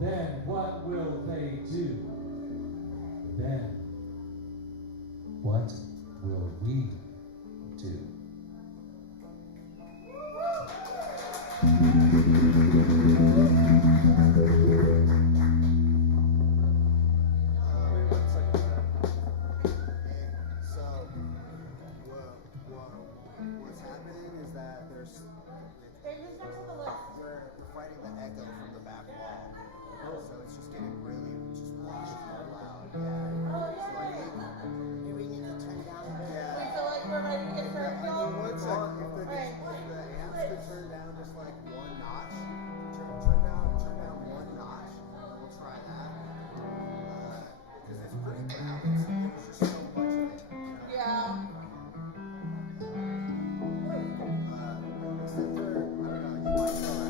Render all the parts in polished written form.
then what will they do? Then what will we do? What's happening is that we're fighting the echo from the back wall. So it's just getting really loud. Maybe we need to turn down a bit. Yeah. We feel like we're ready to get started. If the amps could turn down just like one notch, turn down one notch, we'll try that. Because it's pretty loud. There's just so much of it. Yeah. Except for, I don't know, you might try.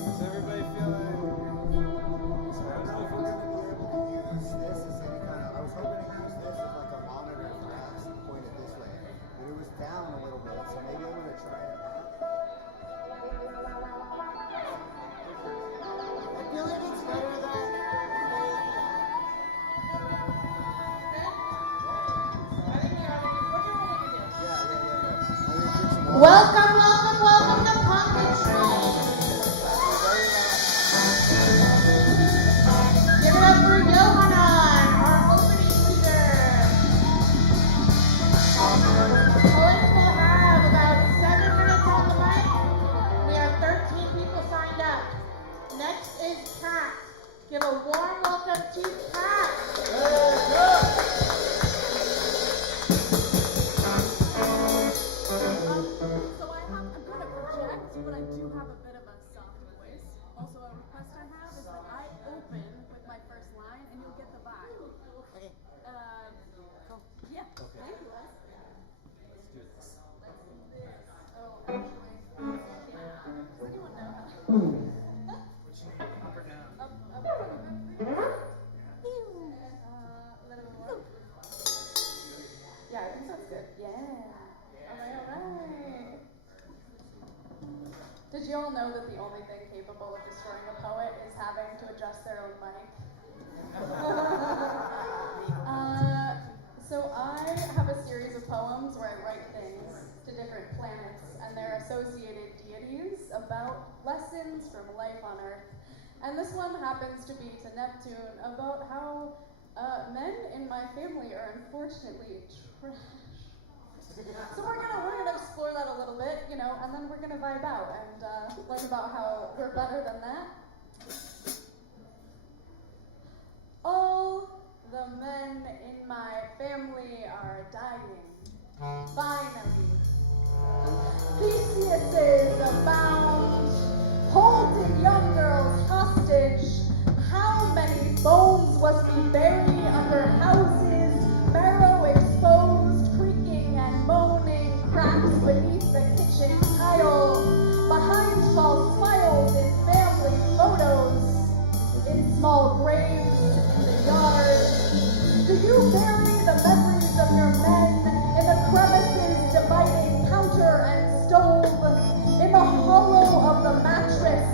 Is everybody feeling? So I don't know if we're going to be able to use this as any kind of. I was hoping to use this as like a monitor perhaps and point it this way. But it was down a little bit, so maybe I'm going to try it now. I feel like it's better than welcome, welcome, welcome to Pumpkin Train. Give it up for Johanan, our opening leader. Poets will have about 7 minutes on the mic. We have 13 people signed up. Next is Pat. Give a warm welcome to Pat. I'm going to project, but I do have a bit of a soft voice. Also, a request I have is that I open with my first line, and you'll get the vibe. Okay. Cool. Yeah. Okay. Thank you, Les. Let's do this. Let's do this. Oh, actually, yeah. Does anyone know how to? Up or down? Up, little bit more. Yeah, I think that's good. Yeah. Alright. Did you all know that the only thing capable of destroying a poet is having to adjust their own mic? So I have a series of poems where I write things to different planets and their associated deities about lessons from life on Earth. And this one happens to be to Neptune about how men in my family are unfortunately trash. So we're gonna explore that a little bit, you know, and then we're gonna vibe out and learn about how we're better than that. All the men in my family are dying. Finally. Theseuses abound, holding young girls hostage. How many bones must we bury under houses, marrow exposed, creaking and moaning, cracks beneath the kitchen tile, behind false smiles in family photos, in small graves in the yard. Do you bury the memories of your men in the crevices dividing counter and stove, in the hollow of the mattress?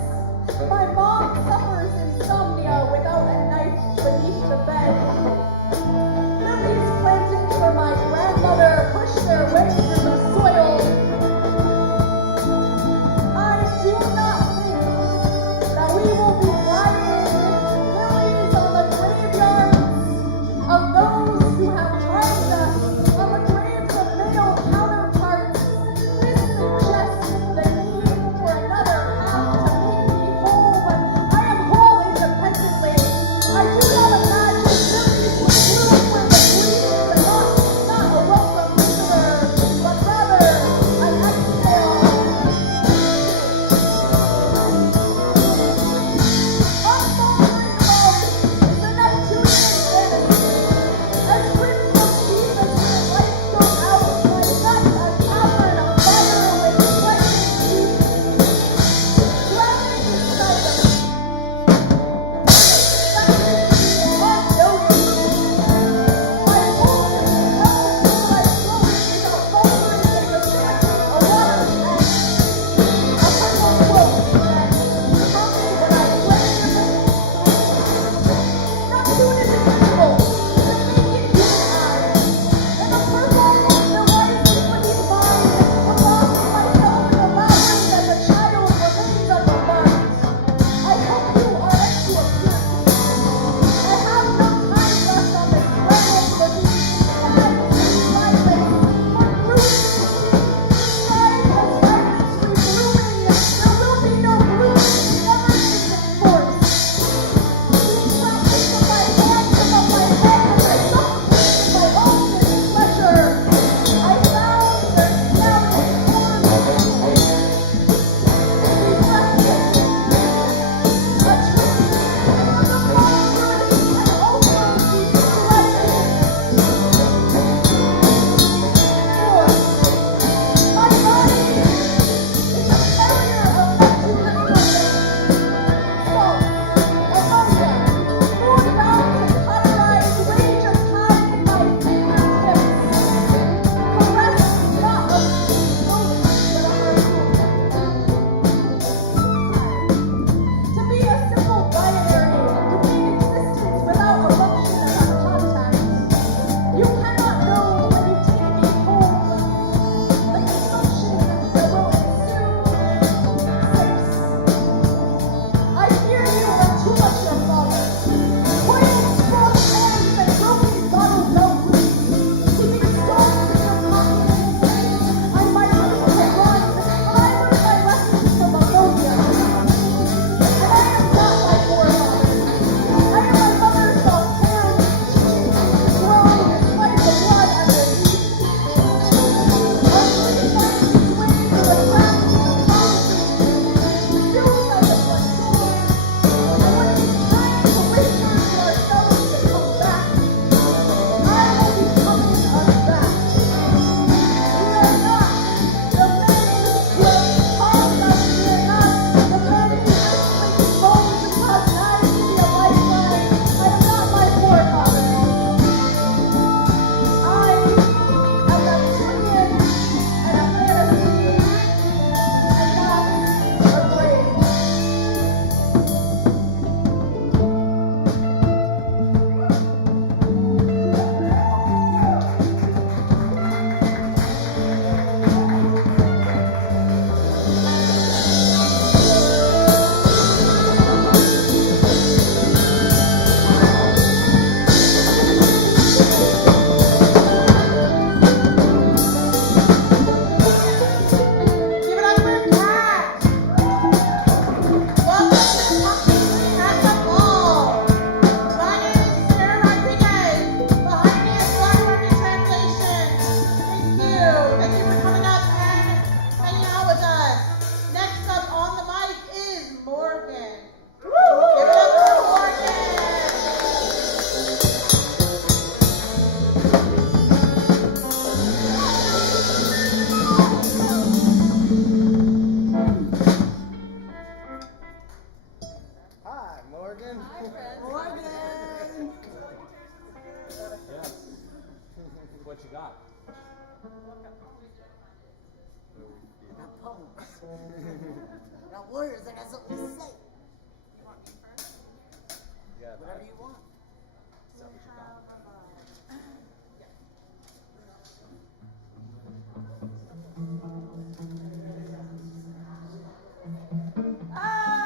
My mom suffers insomnia without a knife beneath the bed. Lilies planted for my grandmother push their way through the soil. I do not think that we will be lighting lilies on the graveyards of those who have harmed us bones. Not warriors, I got something to say. You want me first? Yeah, Whatever you want. We have Ah!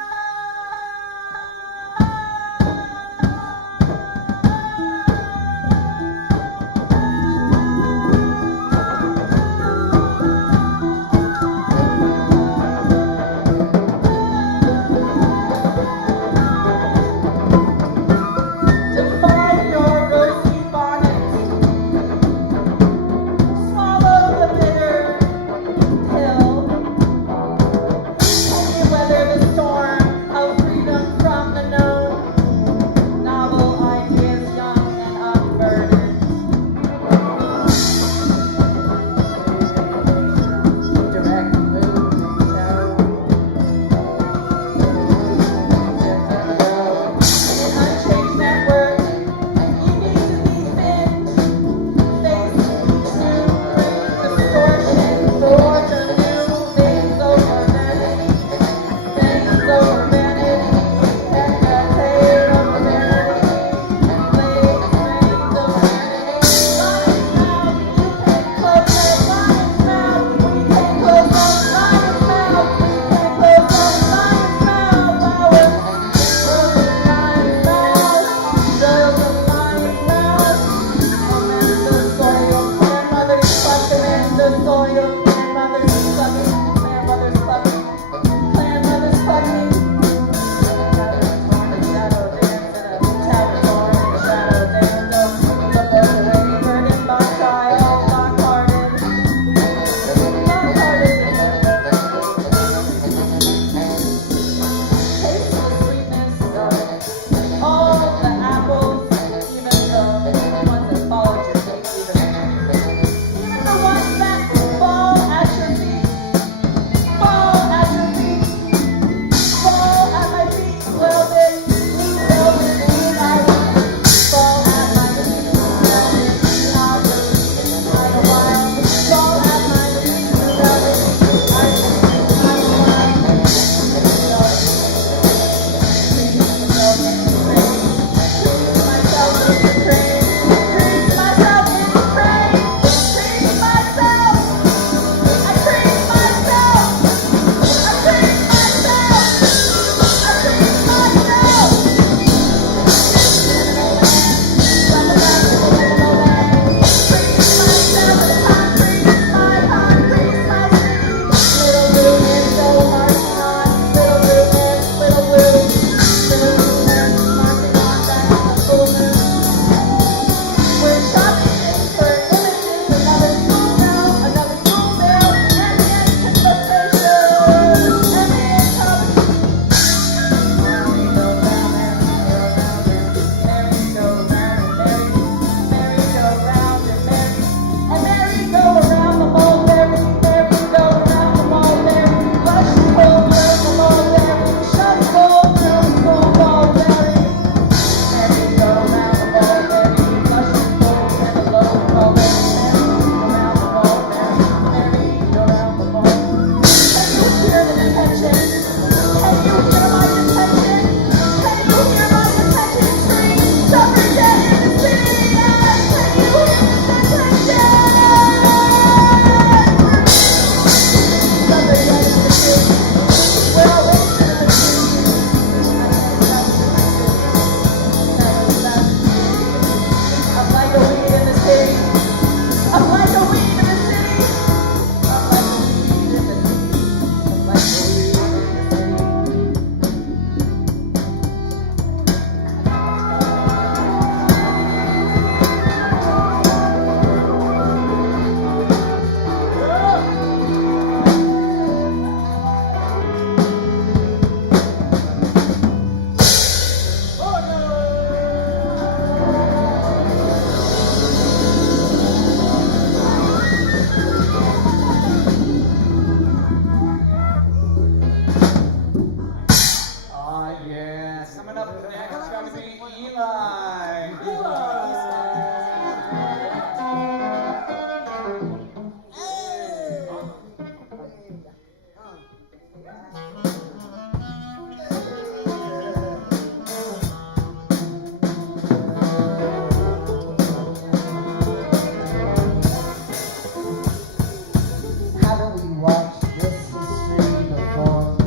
Haven't we watched this history before?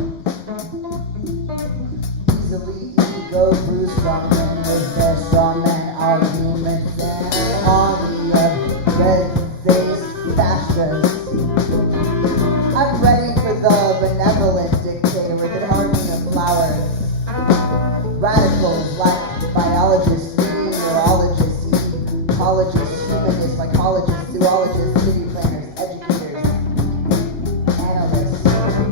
Easily ego through strongmen with their strongman arguments and an army of red-faced fascists. I'm ready for the benevolent dictator with an army of flowers. Radicals like biologists, neurologists, ecologists, humanists, psychologists, zoologists, city planners, educators, analysts.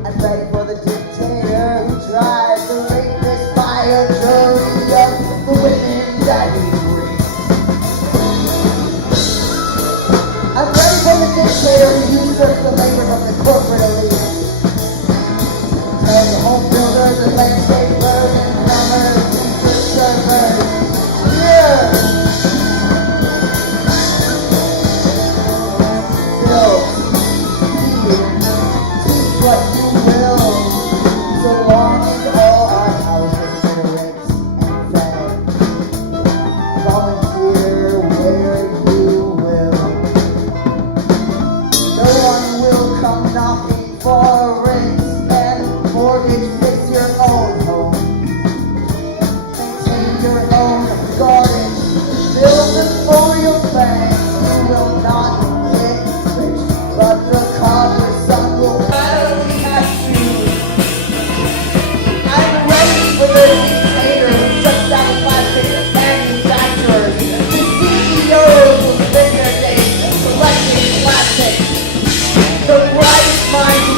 I'm ready for the dictator who drives the rapist by a jury of the women that he raped. I'm ready for the dictator who usurps the labor of the corporate elite. Tell the home builders and landscapers and plumbers, teachers, servers, here! Build, teach what you will, so long as all are housed in literate and fed. Volunteer where you will. No one will come knocking for rent and mortgage. Fix your own home. Maintain your own garden. Build it for your bank. You will not get rich, but the copper sun will finally catch you. I'm ready for the dictator who shuts down plastic manufacturers. The CEOs will spend their days collecting plastic. The brightest minds who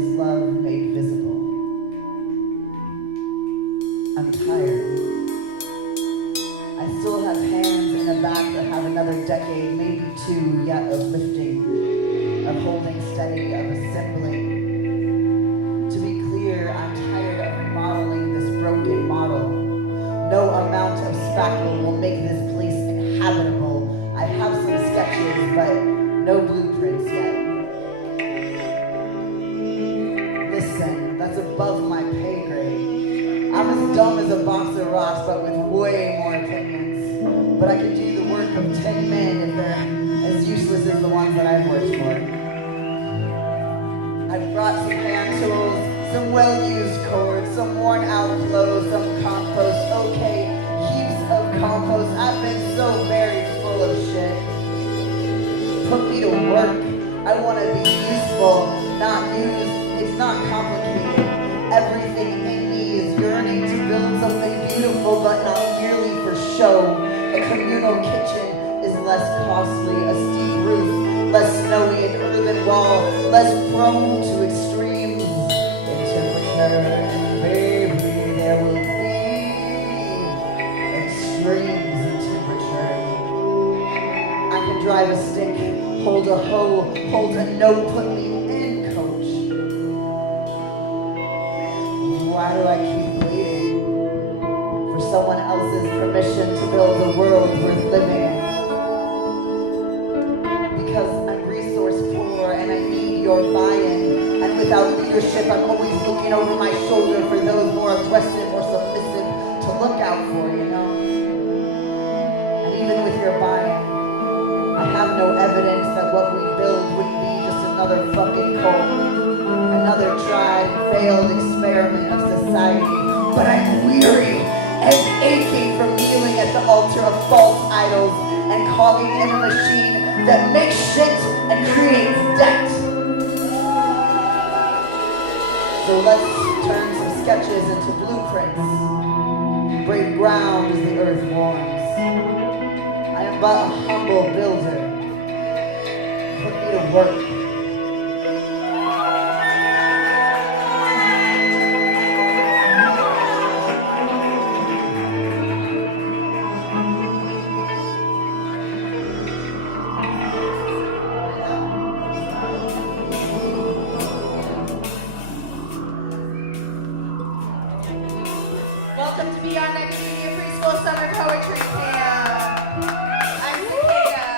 is love made visible. I'm tired. I still have hands in a back that have another decade, maybe two, yet of lifting, of holding steady, of assembling. To be clear, I'm tired of remodeling this broken model. No amount of spackle will make this place inhabitable. I have some sketches, but no blueprints yet. Listen, that's above my pay grade. I'm as dumb as a box of rocks, but with way more opinions. But I could do the work of 10 men if they're as useless as the ones that I've worked for. I've brought some hand tools, some well-used cords, some worn-out clothes, some compost. Okay, heaps of compost. I've been so very full of shit. Put me to work. I want to be useful, not used. It's not complicated. Everything in me is yearning to build something beautiful, but not merely for show. A communal kitchen is less costly, a steep roof, less snowy, an earthen wall, less prone to extremes in temperature. And baby, there will be extremes in temperature. I can drive a stick, hold a hoe, hold a note, put me in, coach. Why do I keep waiting for someone else's permission to build a world worth living in? Because I'm resource poor and I need your buy-in. And without leadership, I'm always looking over my shoulder for those more aggressive or submissive to look out for, you know? And even with your buy-in, I have no evidence that what we build wouldn't be just another fucking cult, another tried, failed experiment of society. But I'm weary and aching from kneeling at the altar of false idols and calling in a machine that makes shit and creates debt. So let's turn some sketches into blueprints, break ground as the earth warms. I am but a humble builder. Put me to work. Welcome to Beyond Academia Preschool Summer Poetry Camp. I'm Cicada.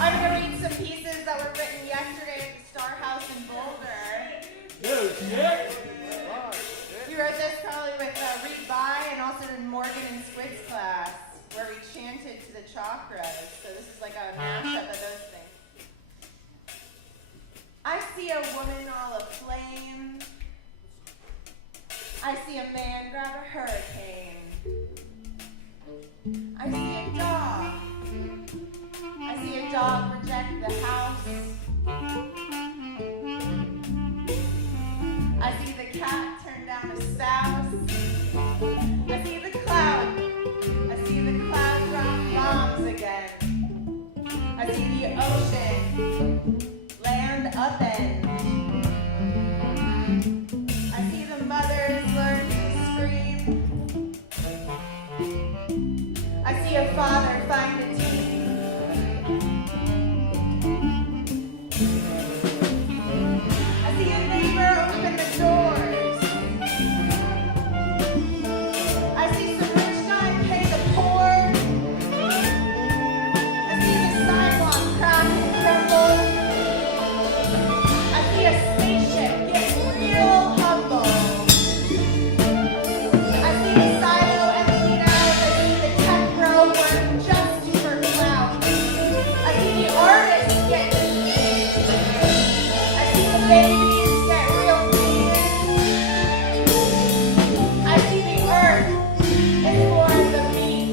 I'm going to read some pieces that were written yesterday at the Star House in Boulder. We wrote this probably with Reed By and also in Morgan and Squid's class, where we chanted to the chakras. So this is like a mashup of those things. I see a woman all aflame. I see a man grab a hurricane. I see a dog. I see a dog reject the house. I see the cat turn down a spouse. I see the cloud. I see the cloud drop bombs again. I see the ocean land upend. I see the mothers learn to scream. I see a father find a team. I see a neighbor open the doors. I see some rich guy pay the poor. I see the sidewalk crack and crumble. I see a spaceship get real humble. I see the silo emptied out. I see the tech bro work just for clout. I see the artists get deep. I see the babies get real deep. I see the earth is for the meek.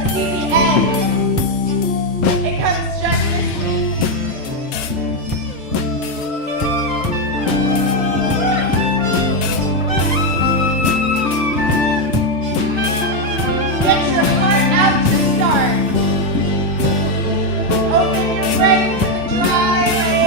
I see the end. It comes just this week. Get your heart out to start. Open your brain to the dry land.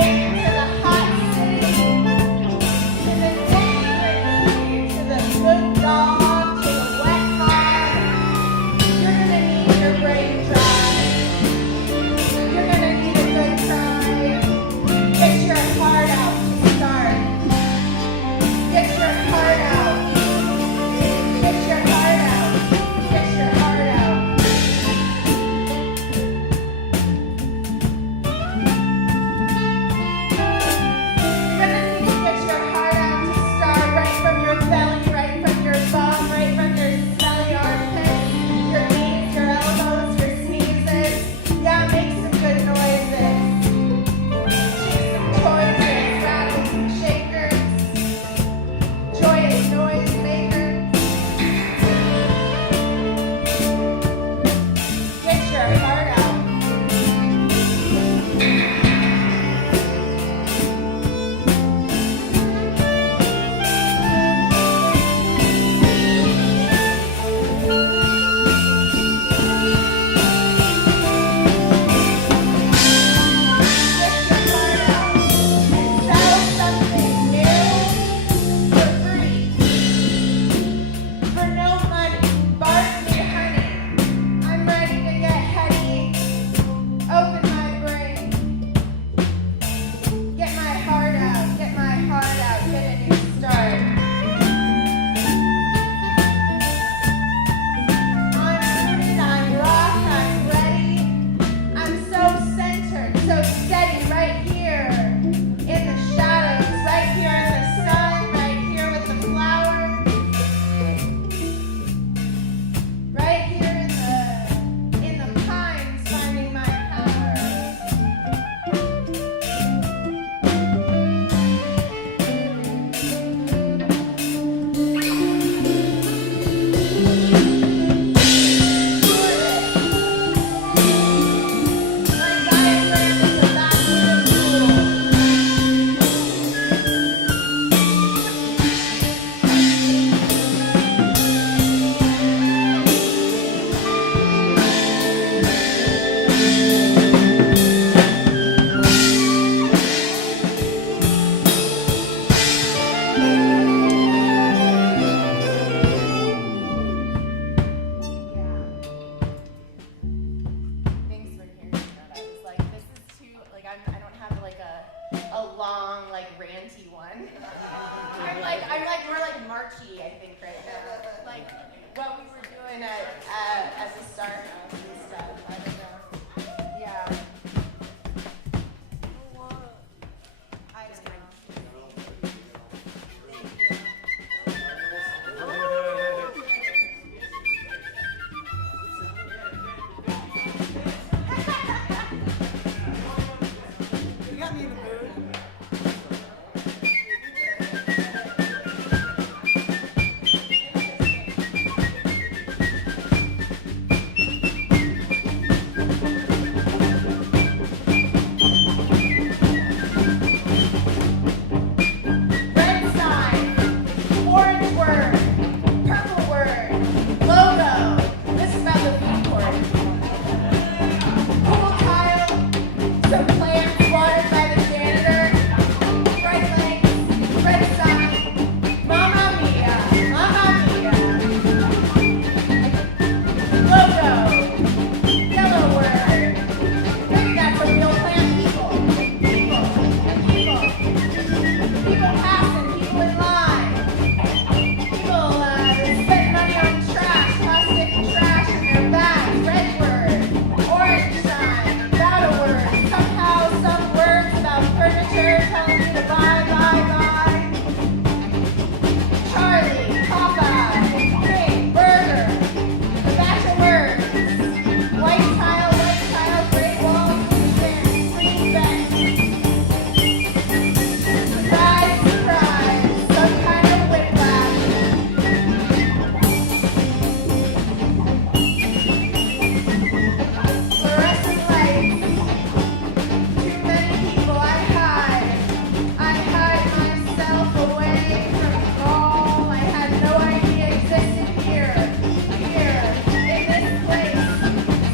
I'm like more like marchy, I think, right now. Like what we were doing at the start house and stuff. I don't know. Yeah. I don't know. You got me in the mood. Red sign, orange word, purple word, logo. This is about the viewport. Pool tile, some plants watered by the janitor. Bright lights, red sign, Mamma Mia, Mamma Mia. Logo, yellow word. Maybe that's a real plant. People passing, people in line. People spend money on trash, plastic trash in their bags. Red word, orange sign, battle word. Somehow some words about furniture telling you to buy. Charlie, Popeye, King, Burger. A batch of words. White tile, great walls, blue chairs, green bench. Surprise, some kind of whiplash. Fluorescent lights. Too many people. I hide myself away from it all. I had no idea existed here, in this place.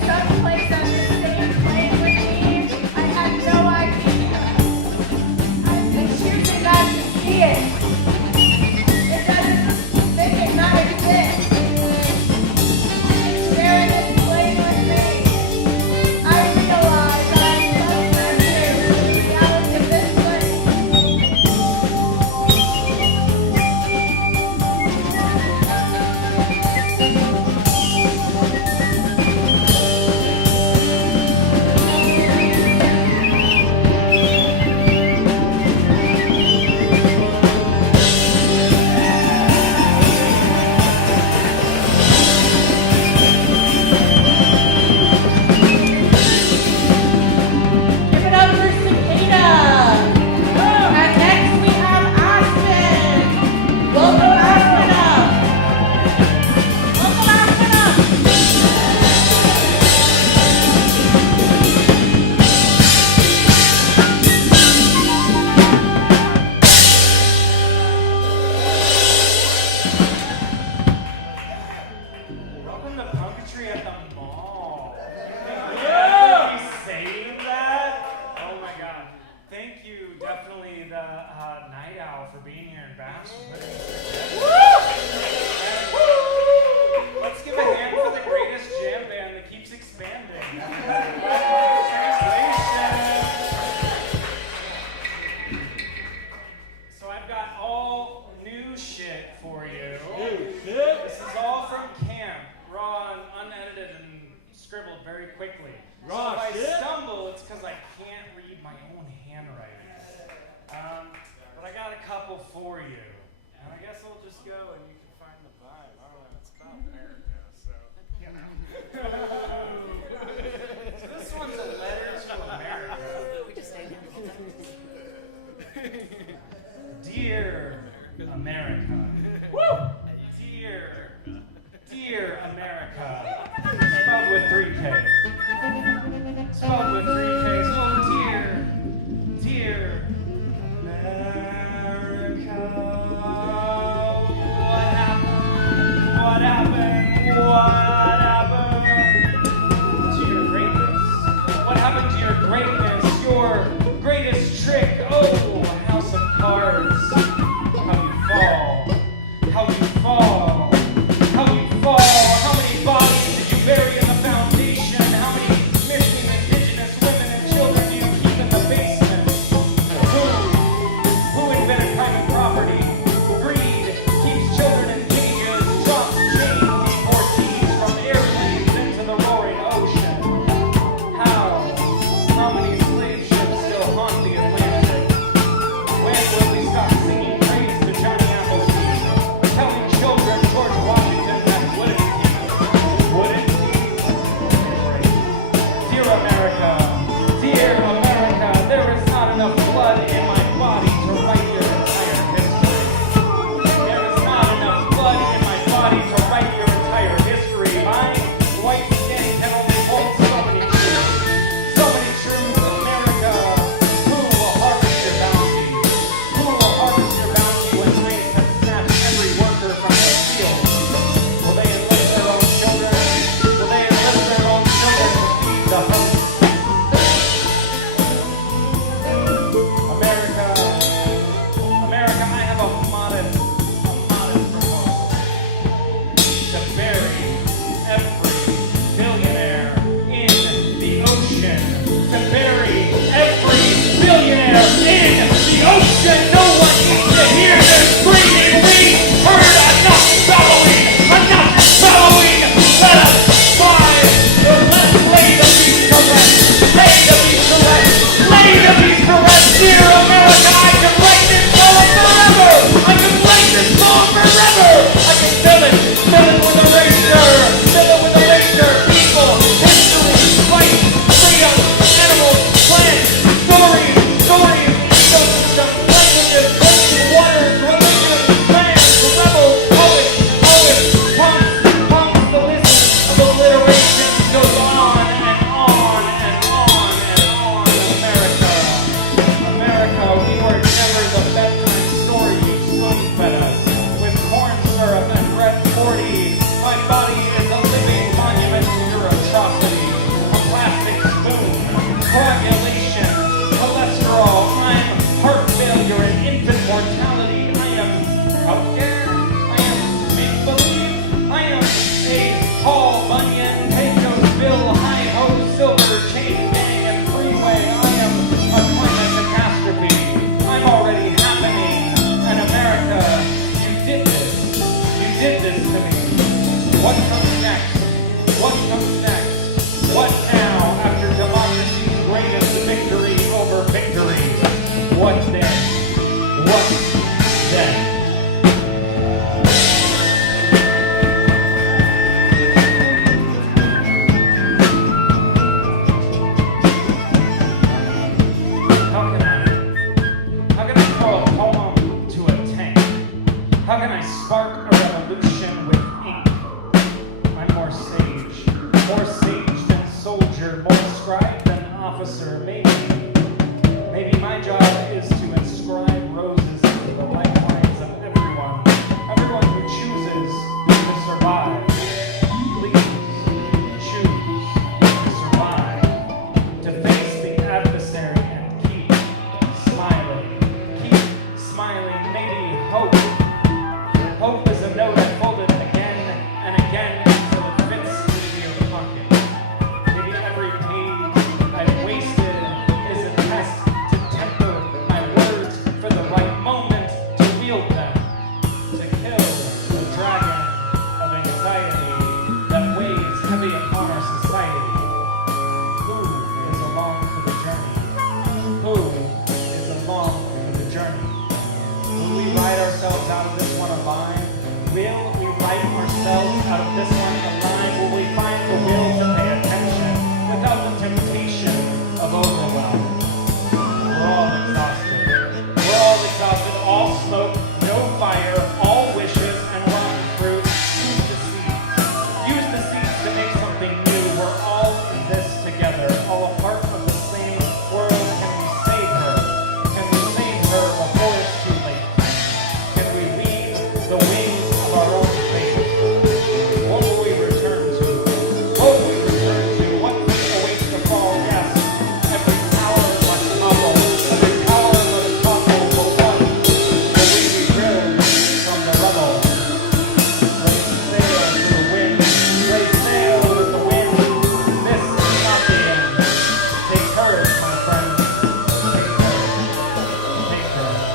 Some place on the same plane with me. I had no idea. I've been choosing not to see it. It doesn't make it not exist. Sharing this plane with me. I realize that I'm closer to the reality of this place. Give it up for Cicada. And next we have Aspen. Welcome Aspen up. Welcome Aspen up. Welcome to Punketry at the mall. Did we save that? Oh my god. Thank you, definitely the Night Owl for being here in Boston. Let's give a hand for the greatest jam band that keeps expanding. Translation. So I've got all new shit for you. This is all from camp, raw and unedited and scribbled very quickly. So if I stumble, it's because I can't read my own handwriting. But I got a couple for you. And I guess I'll just go along for the journey? Will we ride ourselves out of this one alive? Will we write ourselves out of this one alive? Will we find the will to pay attention without the temptation of overwhelm? We're all exhausted. We're all exhausted. All smoke, no fire, all wishes and rotten fruit. Use the seeds. Use the seeds to make something new. We're all in this together, all a part of the same world. Can we save her? Can we save her before it's too late? Can we lead the wings of our own fate? What will we return to? What will we return to? What fate awaits the fall? Yes, every power must humble, every power must topple. But what will we be drilled from the rubble? Raise sail to the wind. Raise sail with the wind. This is not the end. Take courage, my friends. Take courage. Take courage.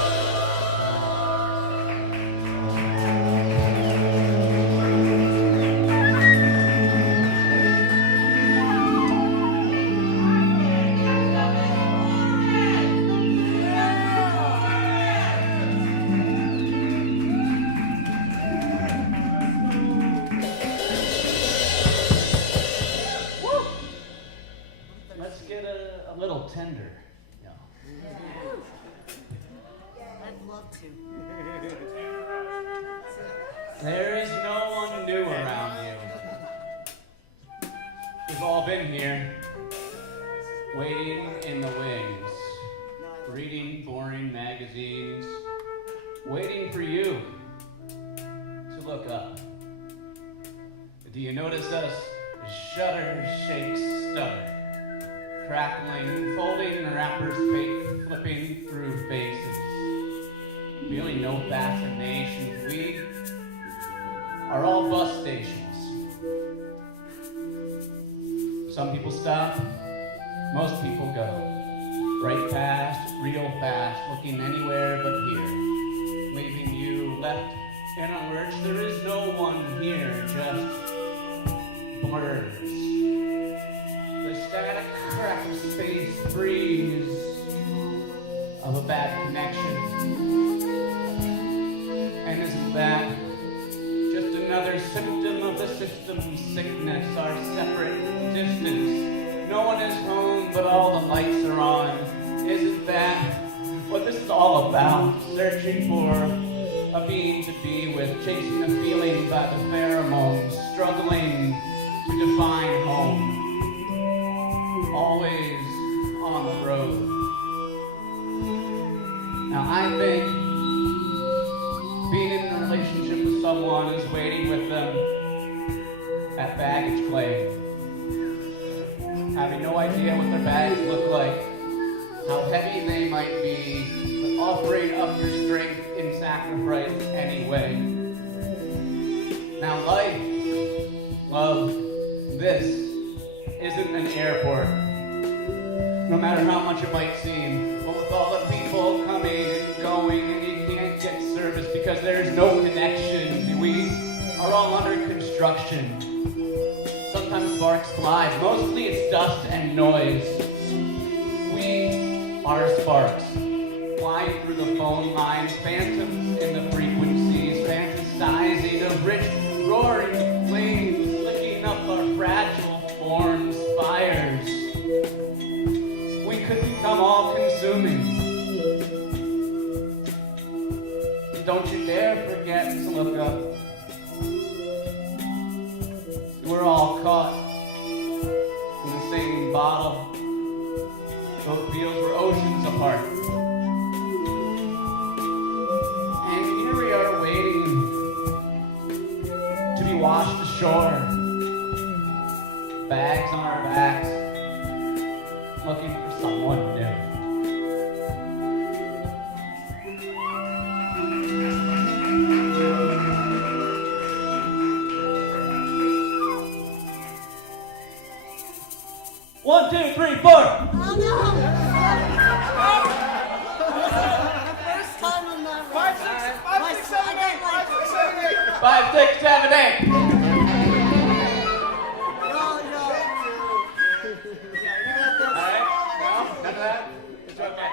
Let's get a little tender. Yeah. I'd love to. There is no one new around you. We've all been here, waiting in the wings, reading boring magazines, waiting for you to look up. Do you notice us? Shudder, shake, stutter. Crackling, folding wrappers, flipping through faces. Feeling no fascination. We are all bus stations. Some people stop, most people go. Right past, real fast, looking anywhere but here. Leaving you left in a lurch. There is no one here, just blurs. The static crack of space breeze of a bad connection. And isn't that just another symptom of the system's sickness, our separate distance? No one is home, but all the lights are on. Isn't that what this is all about? Searching for a being to be with, chasing a feeling by the pheromones, struggling to define home. Always on the road. Now I think being in a relationship with someone is waiting with them at baggage claim. Having no idea what their bags look like, how heavy they might be, but offering up your strength in sacrifice anyway. Now life, love, this isn't an airport. No matter how much it might seem, but with all the people coming and going, and you can't get service because there's no connection. We are all under construction. Sometimes sparks fly, mostly it's dust and noise. We are sparks, flying through the phone lines, phantoms in the frequencies, fantasizing of rich, roaring flames, flicking up our fragile forms, fires. We could become all-consuming. Don't you dare forget to look up. We're all caught in the same bottle. Both fields were oceans apart. And here we are waiting to be washed ashore. Bags on our backs, looking for someone new. One, two, three, four. Oh no! The first time I'm not right. 5, 6, 7, 8. 5, 6, 7, 8. 5, 6, 7, 8. No. All right? No? None of that? It's okay.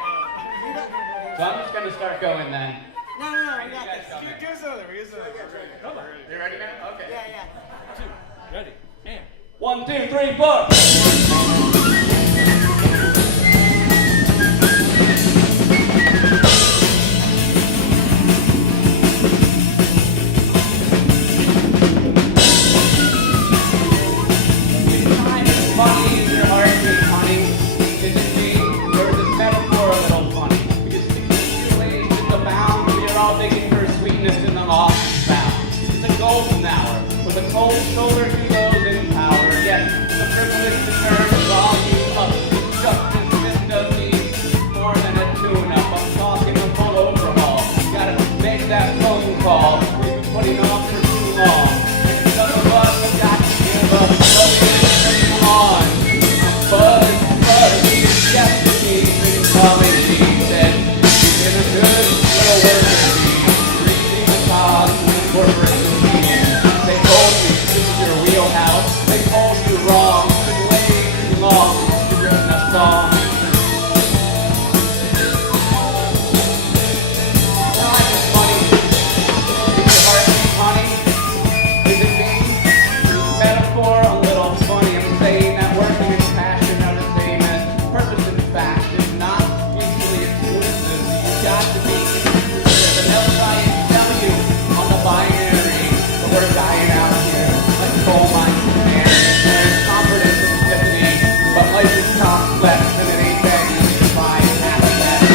So I'm just gonna start going then. No, we You got guys this. come in. Give us another. Come on. You ready now? Okay. Yeah. Ready? And 1, 2, 3, 4. Funny is your heartbeat, honey. Is it me? Or is this metaphor a little funny? Because two ways to abound, we are all digging for sweetness in the lost sound. It's a golden hour, with a cold shoulder to those in power. Yes, the privilege to turn volume up. Justice, this does need more than a tune-up. I'm talking a full overhaul. Gotta make that phone call. We've been putting off for too long. And some of us have got to give up. So we didn't on. Buzz, he's destiny, been calling, she said. She's in a good little worker bee, reading the cause in the corporate routine. They told me this is your wheelhouse. They told you wrong. It's been way too long since you've written a song. Time is money. Is your heartbeat honey? Is it me? Metaphor a little funny. I'm saying that working and passion are the same as purpose and fashion, not mutually exclusive. You got to be inclusive, and they'll try and tell you on the binary, but we're dying out here like coal mines and canary. There's confidence and epiphany, but life is complex and it ain't that easy to find happiness.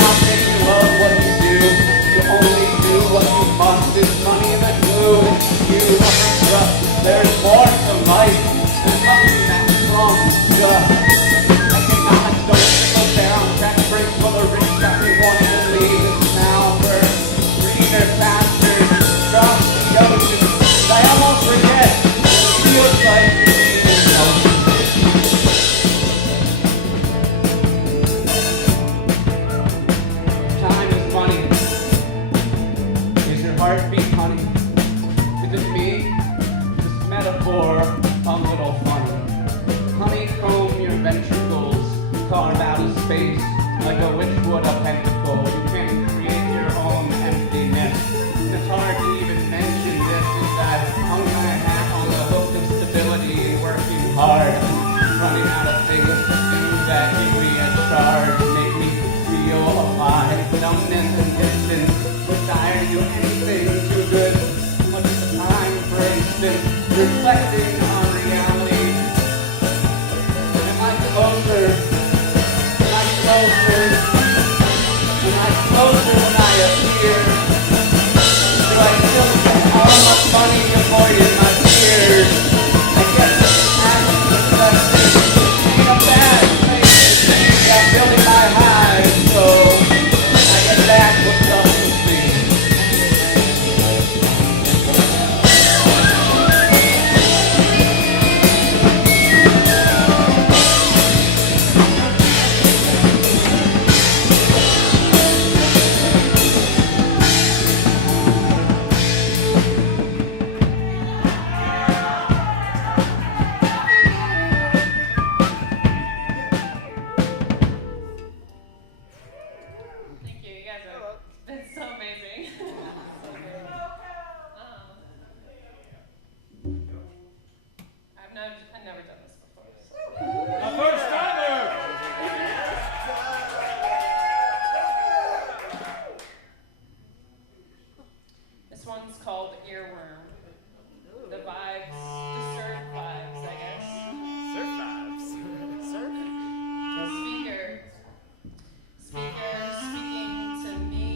How can you love what you do? You only do what you must. It's money in the glue. You trust. There's more to life than nothing that's wrong. Just I cannot don't trickle down. Crack breaks for the rich got me wanting to leave this town for greener pastures. Cross the ocean. I almost forget. It feels like being an ocean. Time is money. Is your heartbeat honey? Is it me? This metaphor a little funny. Honeycomb your ventricles, carve out a space like a witch would a pentacle. You can create your own emptiness. And it's hard to even mention this is that hung my hat on the hook of stability, working hard, running out of things to do that give me a charge, make me feel alive. Numbness and distance, desire to do anything too good. Much of the time, for instance, reflecting on reality. Am I closer? Am I closer? Am I closer than I appear? Do I still get all my money avoiding my tears? I guess acting ain't a bad thing to think. I'm building my hive, so I guess that's what's up with me. Thank you. You guys have been so amazing. I've never done this before. So. the first timer. This one's called Earworm. The vibes, the surf vibes, I guess. Surf vibes. Surf? Speaker speaking to me.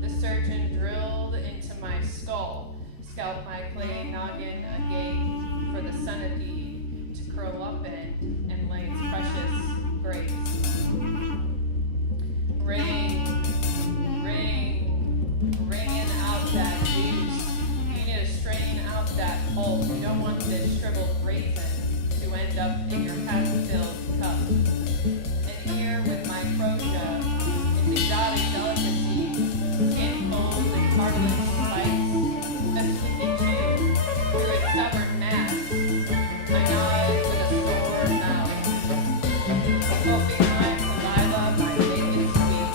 The surgeon drilled into my skull. Scalped my clay noggin agape for the centipede to curl up in and lay its precious grace. Ringing out that juice. You need to strain out that pulp. You don't want this shriveled raisin to end up in your half-filled cup. And here with my crochet, it's exotic delicacy, skin folds and cartilage spikes that you can chew through its severed mass. I nod with a sore mouth, hoping my saliva might make it sweet.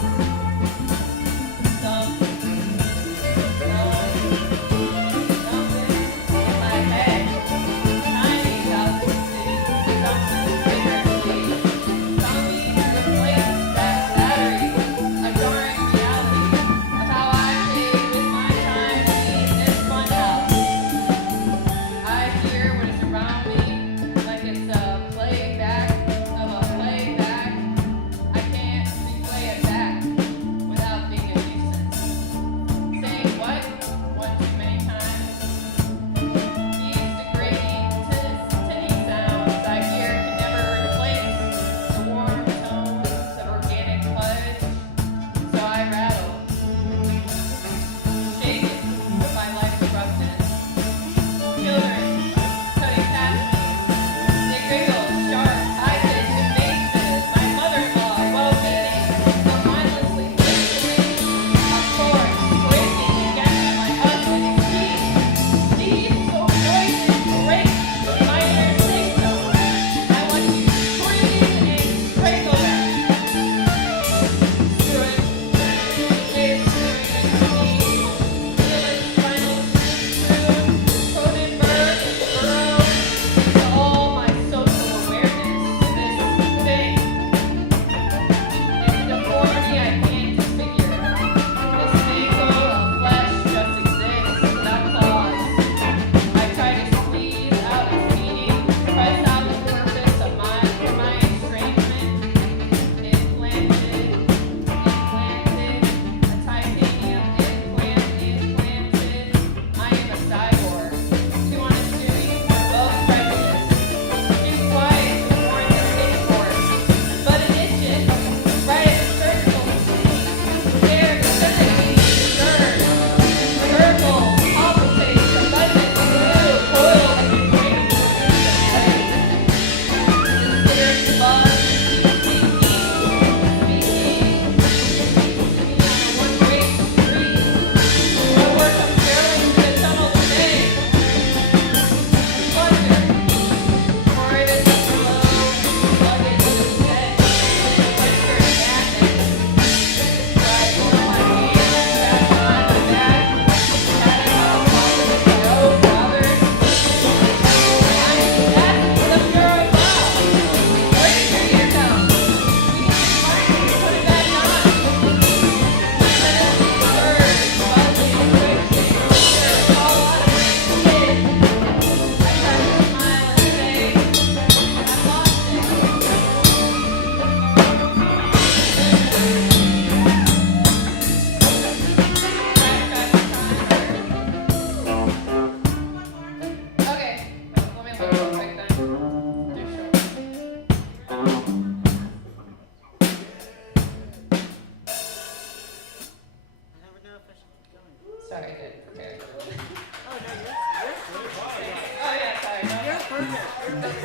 Thank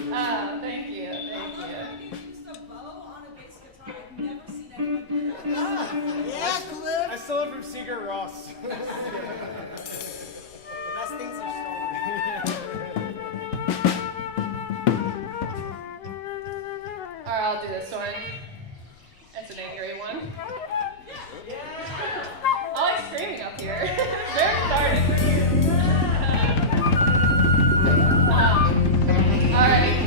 you. I love that you used a bow on a bass guitar. I've never seen anyone do that. Yeah, Cliff. I stole it from Sigur Rós. The best things are stolen. Alright, I'll do this one. It's an angry one. I like screaming up here. It's very cathartic. Alright.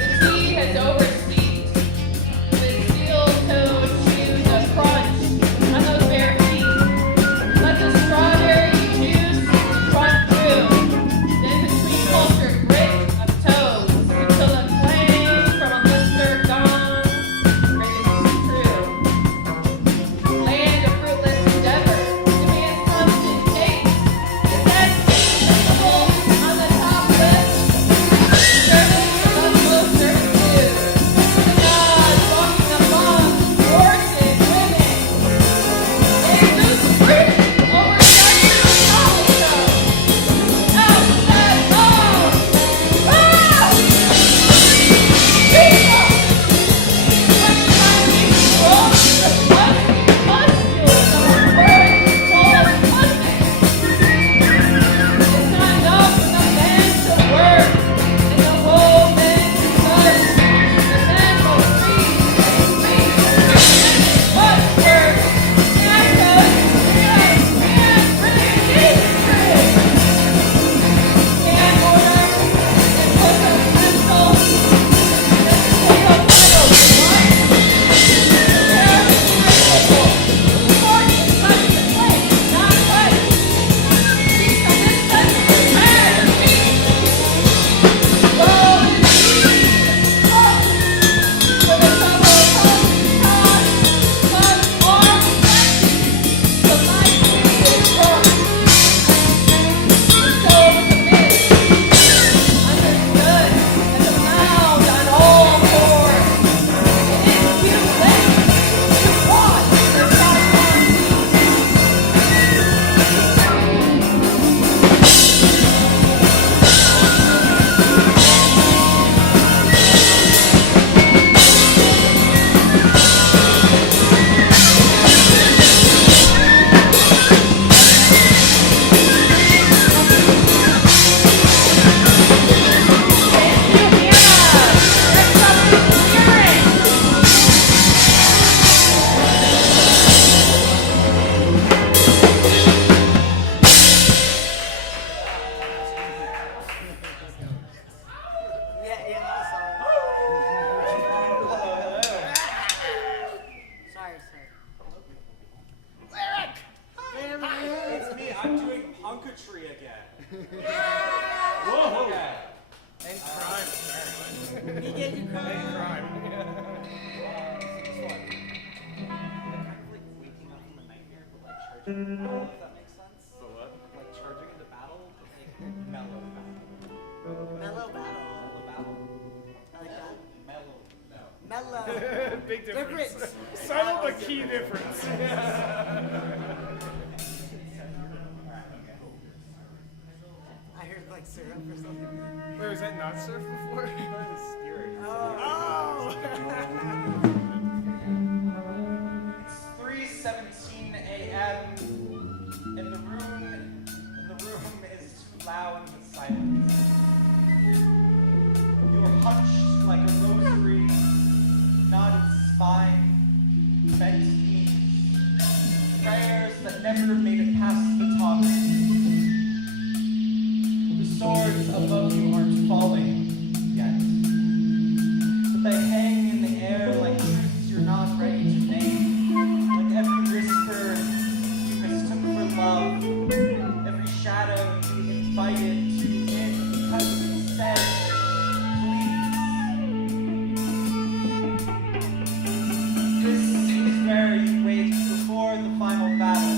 The tea has oversteeped. With steel-toed shoes of crunch on those bare feet. Let the strawberry juice run through. Then between cultured grit of toes until a clang from a blister gong rings true. Land of fruitless endeavor demands constant taste. Is that visible on the top list? Service of utmost servitude. The gods walking among horses, women. They lose grip over desert cobblestone. Outside home. Ah! People! Sorry, sir. It's me. I'm doing punketry again. Whoa! Okay. And crime, apparently. He gave you And crime. crime. This one. Kind of like waking up from a nightmare, but like charging into battle, if that makes sense. So what? Like charging into battle, but like mellow battle. Mellow battle. Mellow battle. I like that. Mellow. No. Mellow. Big difference. Difference. Subtle but key difference. I heard like syrup or something. Wait, was that not surf before? Oh. It's 3:17 a.m. and the room is too loud with silence. You're hunched like a rosary, knotted spine, bent knees, prayers that never made it past the top. The swords above you aren't falling yet, but they hang in the air like truths you're not ready to name. Like every whisper you mistook for love, every shadow you invited to in because you said, please. This is where you wait before the final battle.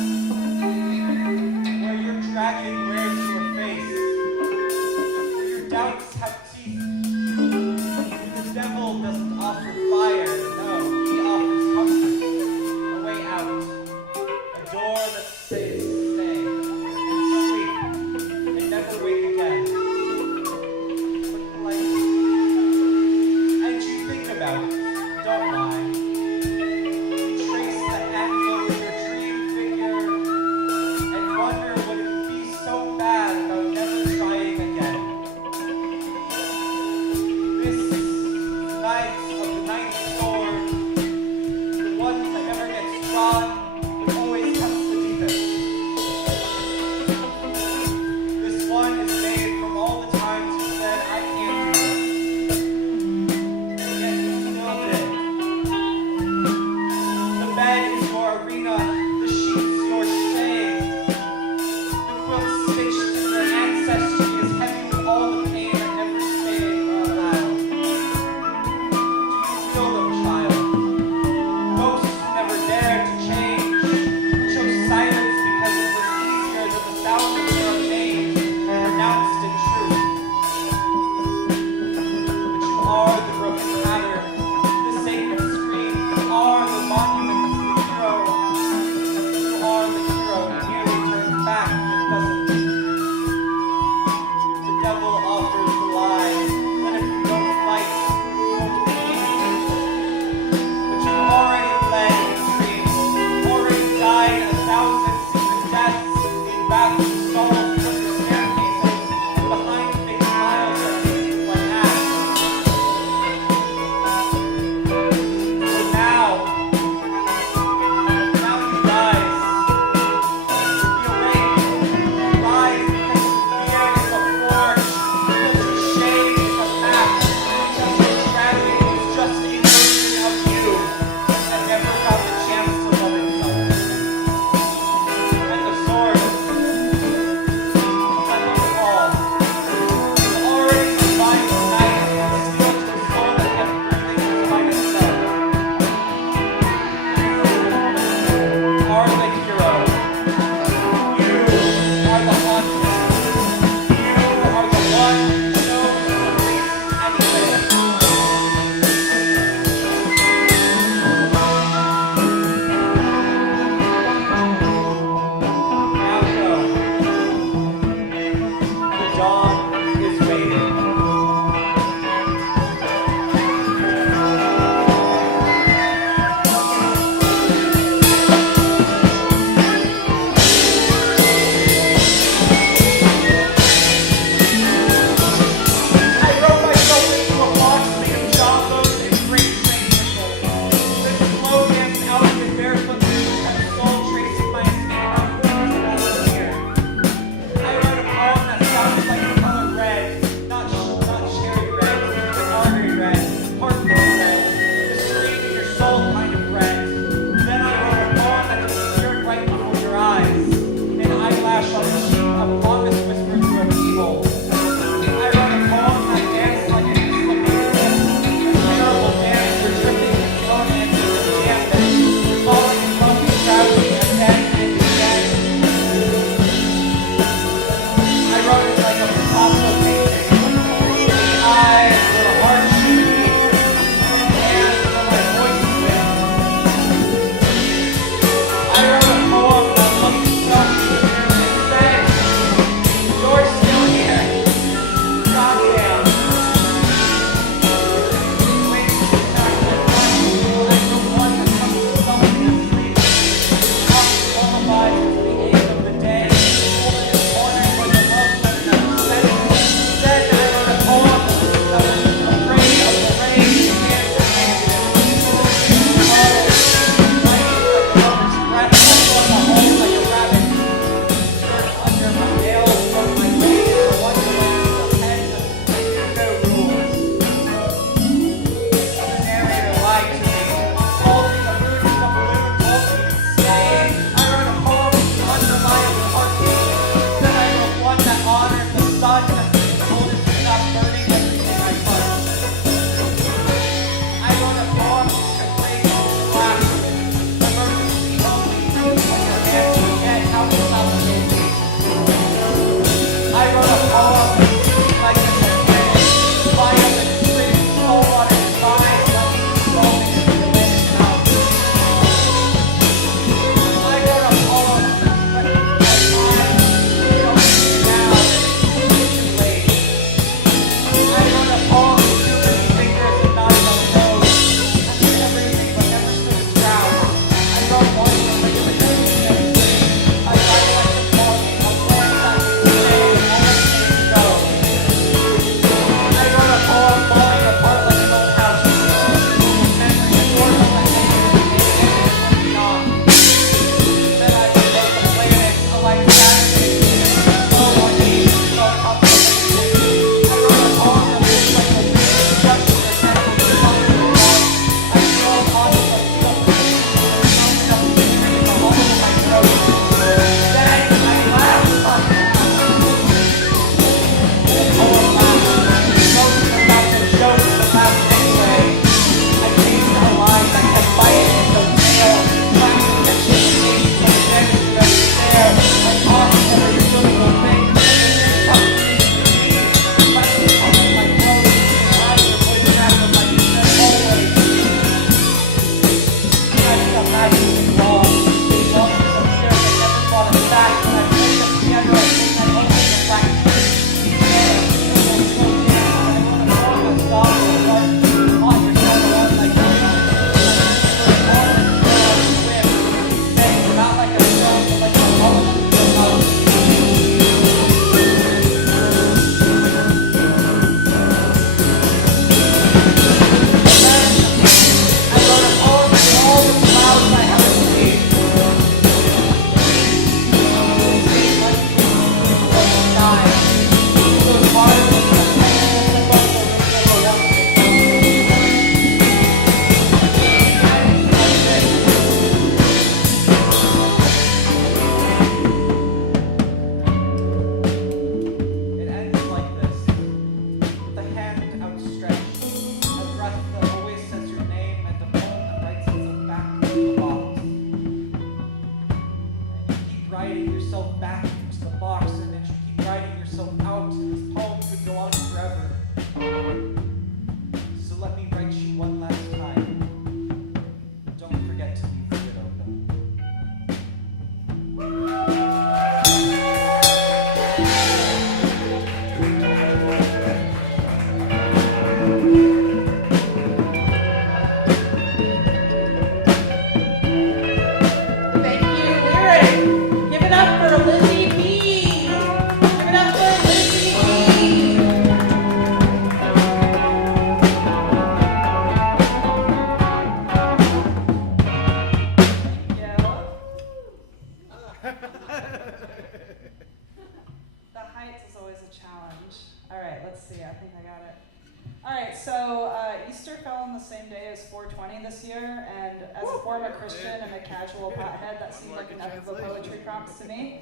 the same day as 420 this year, and as a former Christian and a casual pothead, that seemed like enough of a poetry prompt to me.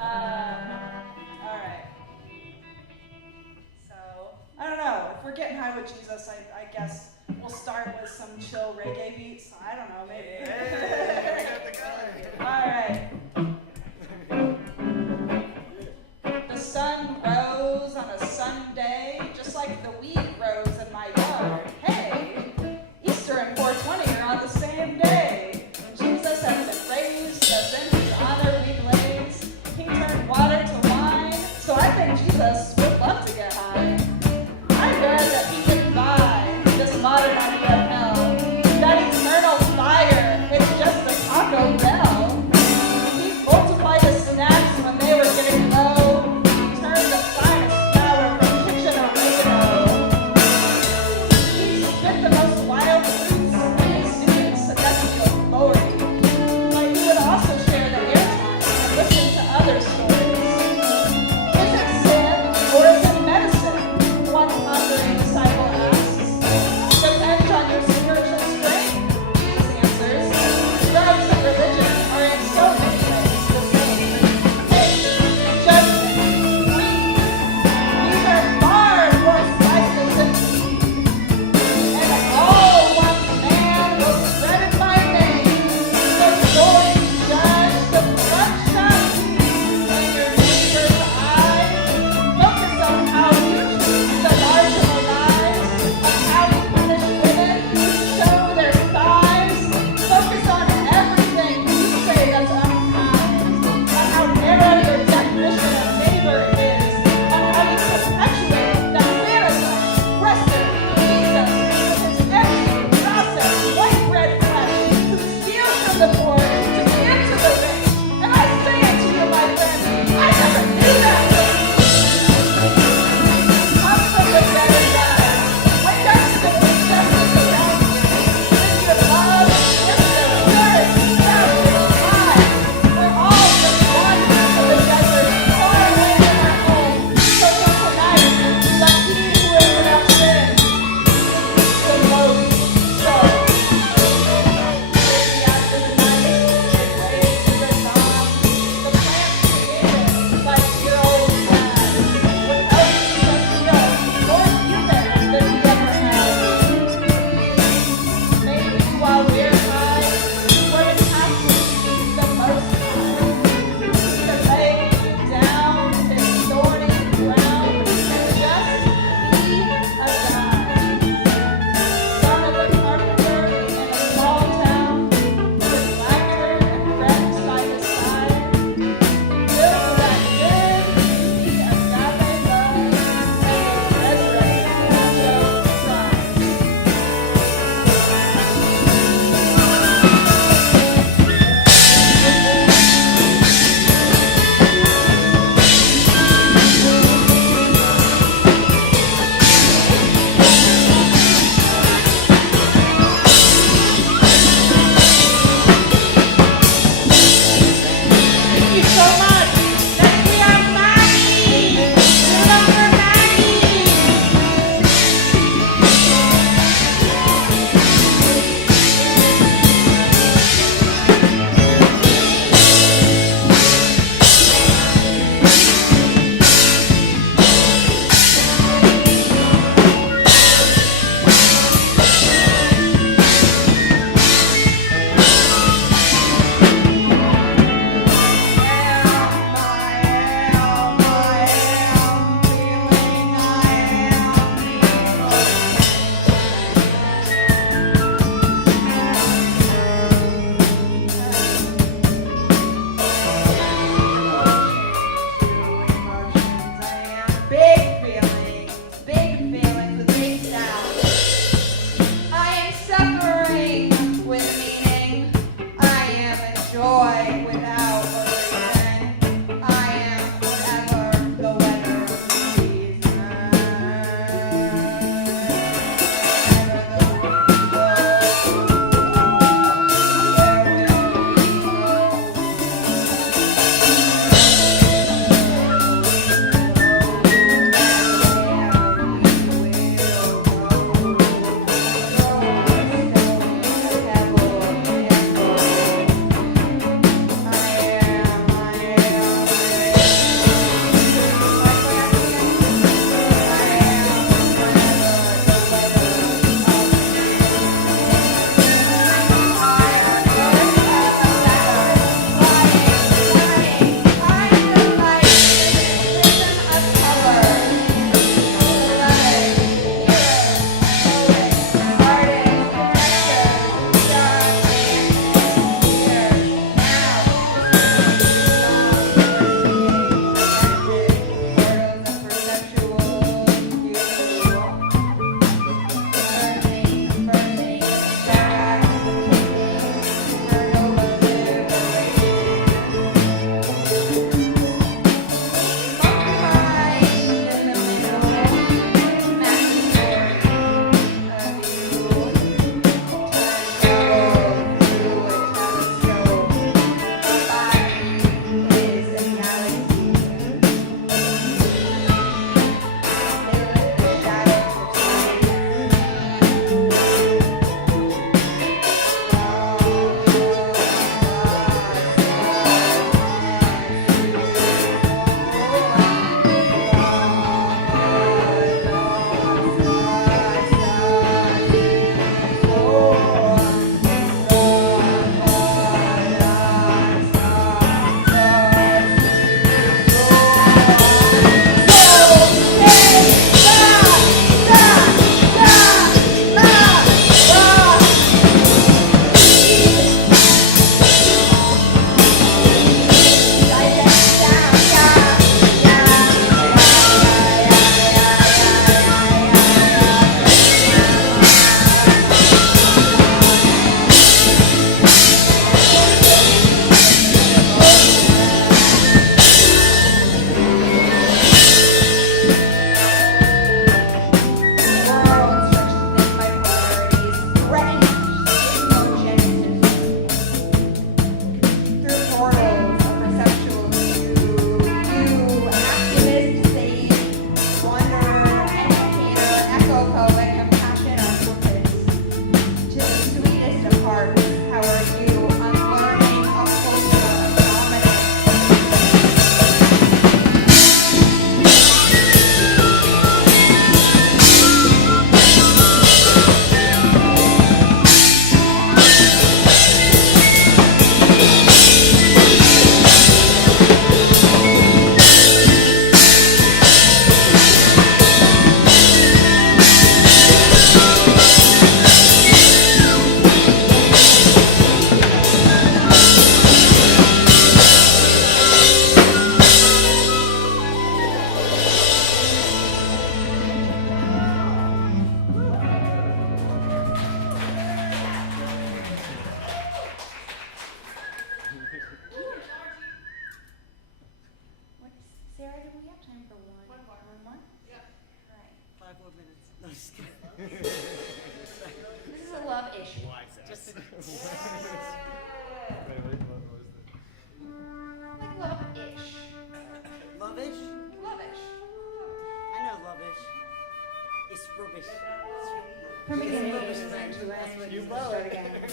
Alright. So, I don't know. If we're getting high with Jesus, I guess we'll start with some chill reggae beats. I don't know, maybe. Alright. The sun rose on a Sunday, just like the weed rose in my yard. Hey, Easter and 420 are on the same day. Jesus has been raised, thus in his honor we blaze. He turned water to wine, so I think Jesus would love to get high. I read that he didn't buy this modern idea of hell, that eternal fire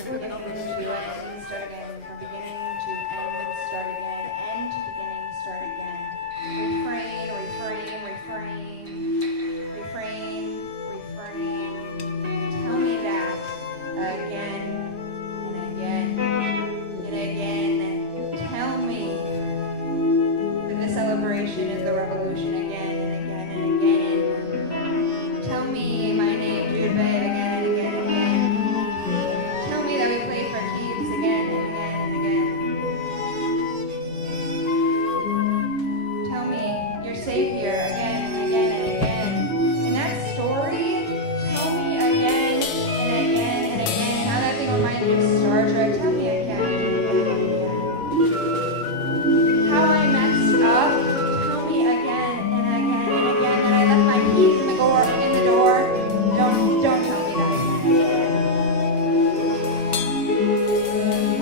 start again. From beginning to end, start again. End to beginning, start again. Refrain, refrain, refrain. Refrain, refrain. Tell me that again and again and again. Tell me that the celebration is the revolution again and again and again. Tell me my name, Jude again and again and again. Tell me that we play for keeps again and again and again. Tell me your savior again and again and again. And that story, tell me again and again and again. Now that thing reminds me of Star Trek, tell me again. How I messed up, tell me again and again and again. That I left my keys in the door. Don't tell me that again.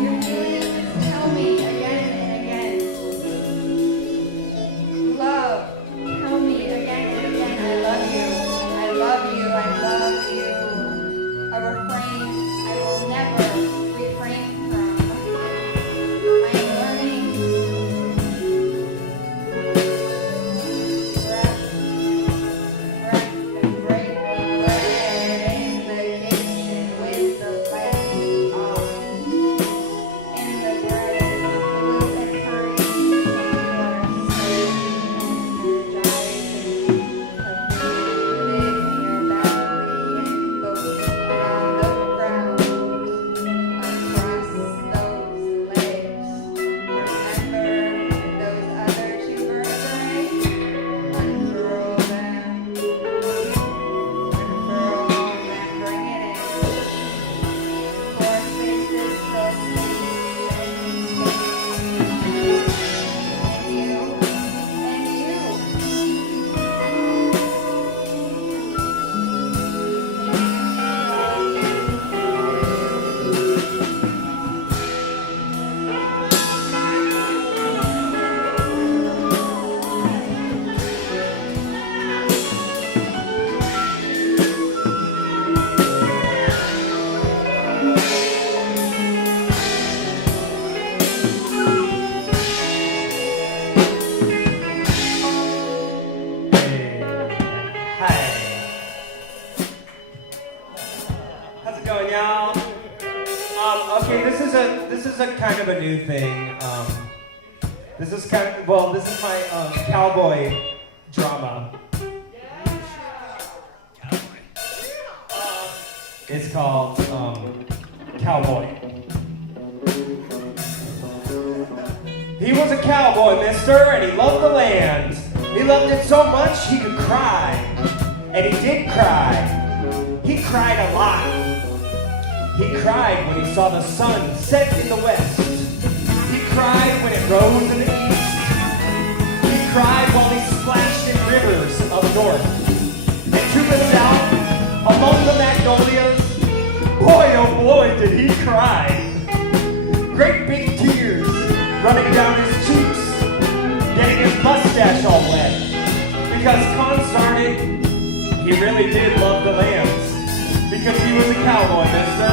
Your feelings, tell me again and again. Love, tell me again and again. I love you. I love you. I love you. A refrain I will never refrain from. I am learning. Breath and break bread in the kitchen with the lights off. And the bread is blue and hurry. You are so energizing. Live in your belly and go feet on the ground. Uncross those legs. Remember those other two vertebrae? Unfurl them. Unfurl them. Bring it in. Four faces, the sleeves, and you. How's it going, y'all? Okay, this is a kind of a new thing. This is my cowboy drama. It's called Cowboy. He was a cowboy, mister, and he loved the land. He loved it so much he could cry. And he did cry. He cried a lot. He cried when he saw the sun set in the west. He cried when it rose in the east. He cried while he splashed in rivers up north. And to the south, among the magnolias, boy oh boy did he cry. Great big tears running down his cheeks, getting his mustache all wet. Because consarn it, he really did love the lands. Because he was a cowboy, mister.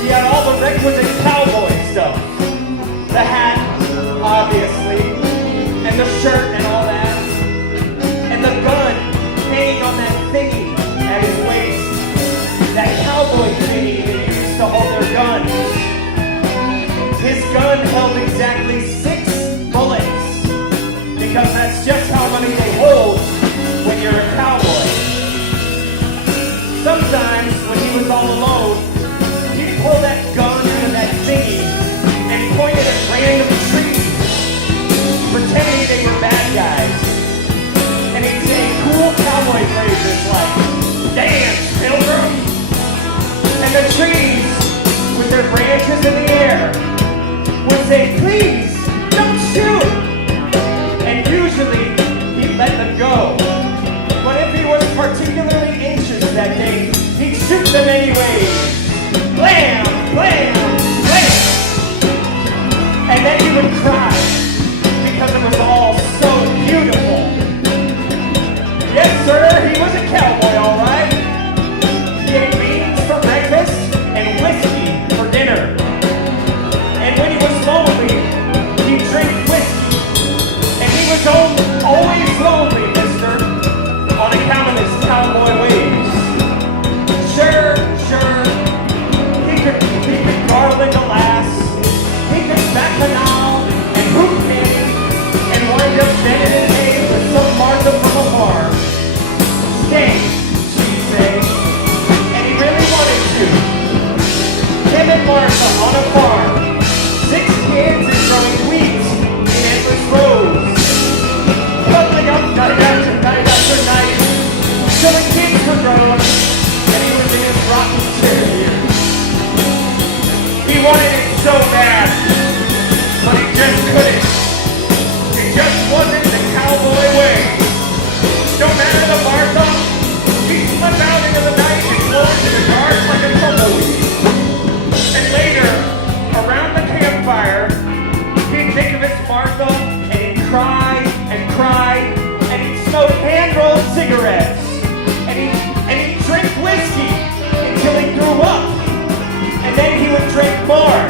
He had all the requisite cowboy stuff. The hat, obviously, and the shirt and all that. And the gun hanging on that thingy at his waist. That cowboy thingy that he used to hold their guns. His gun held exactly 6 bullets. Because that's just how many they hold when you're a cowboy. Sometimes, when he was all alone, he'd pull that gun out of that thingy and point it at random trees, pretending they were bad guys. And he'd say cool cowboy phrases like, "Dance, pilgrim!" And the trees, with their branches in the air, would say, "Please, don't shoot!" And usually, he'd let them go. But Martha on a farm. 6 kids and growing wheat in endless rows. Cuddling up night after night, till the kids were grown, and he was in his rocking chair here. He wanted it so bad, but he just couldn't. It just wasn't the cowboy way. No matter the Martha, he'd slip out into the night and blow into the dark like a tumbleweed. And later, around the campfire, he'd think of his Martha, and he'd cry, and he'd smoke hand-rolled cigarettes, and he'd drink whiskey until he threw up, and then he would drink more.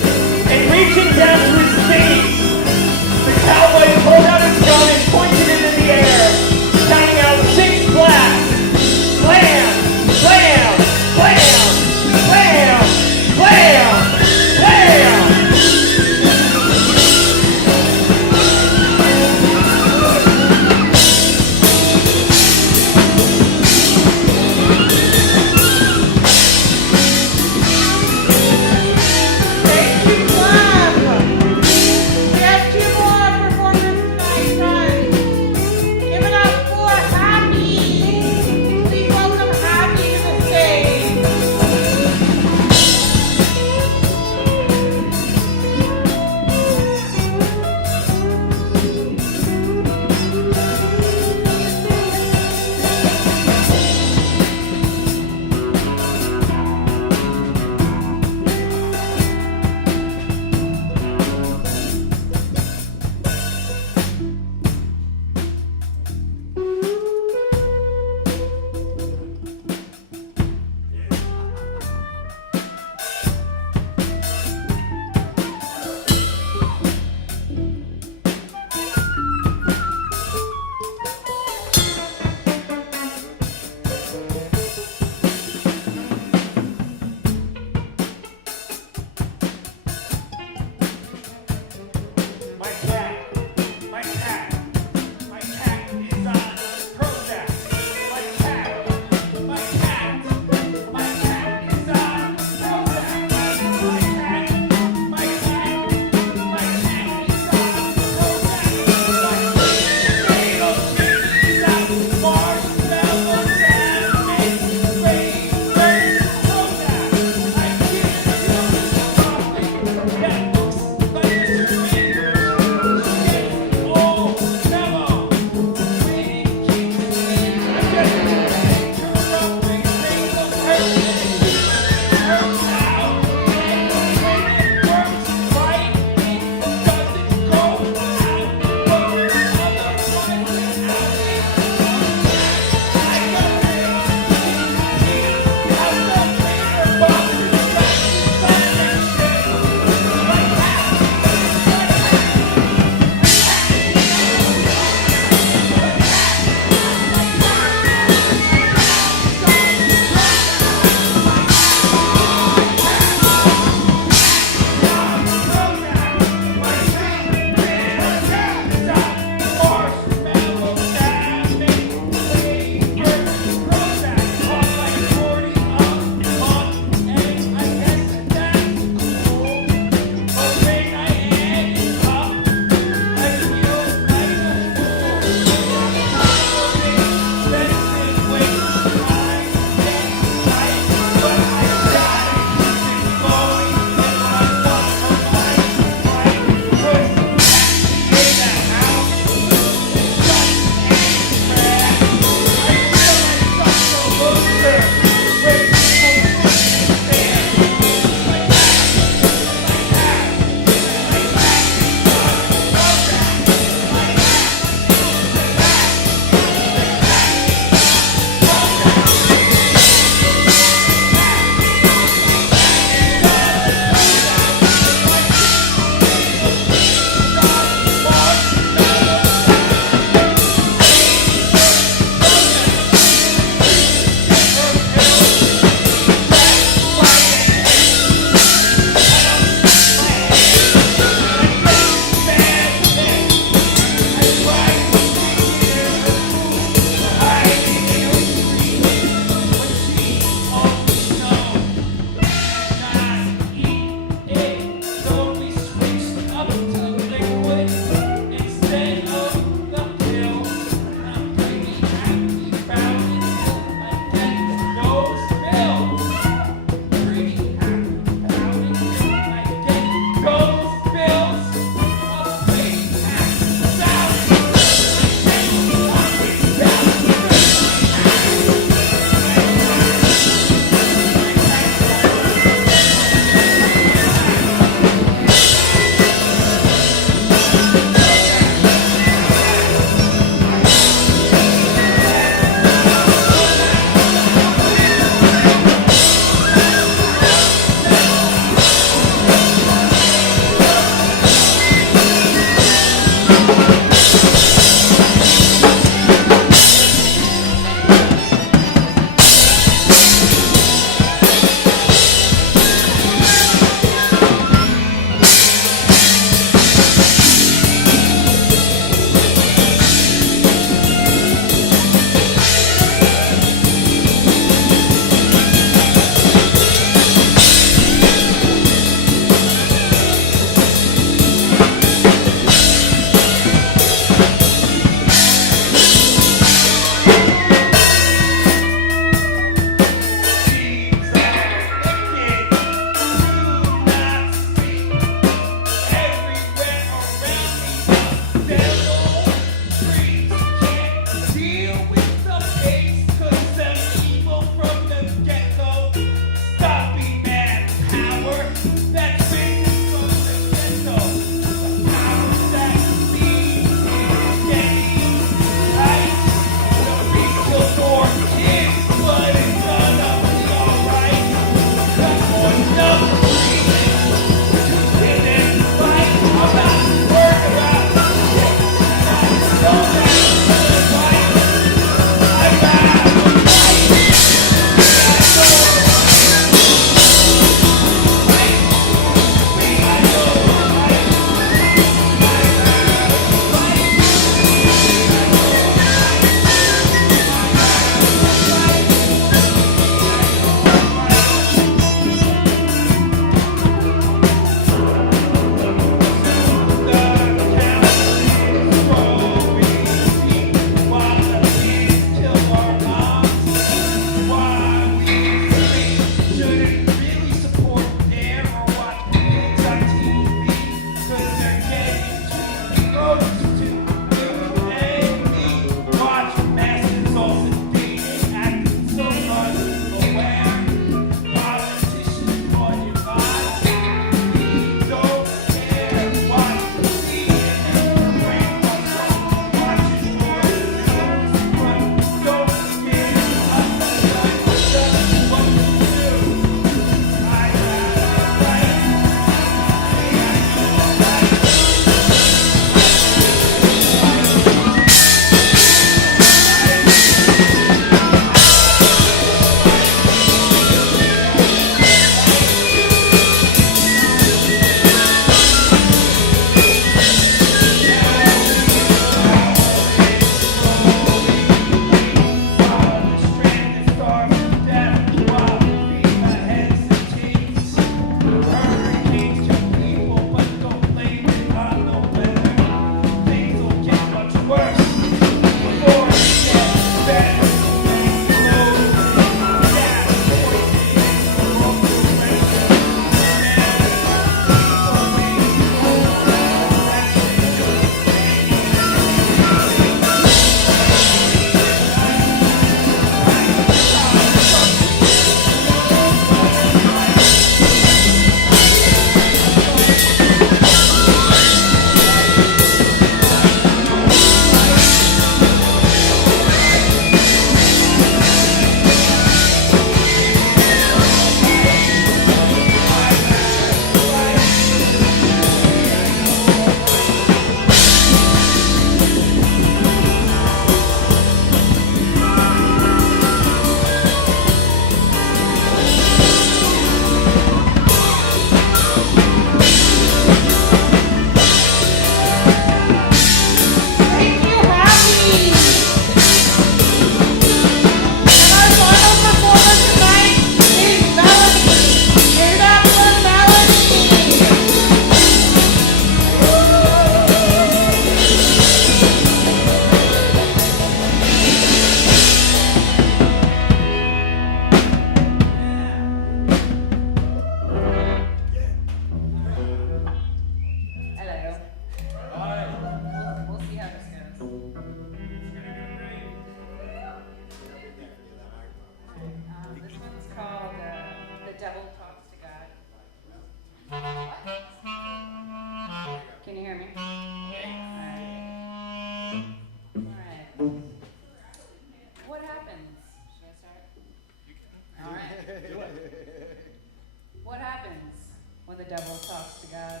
devil talks to God,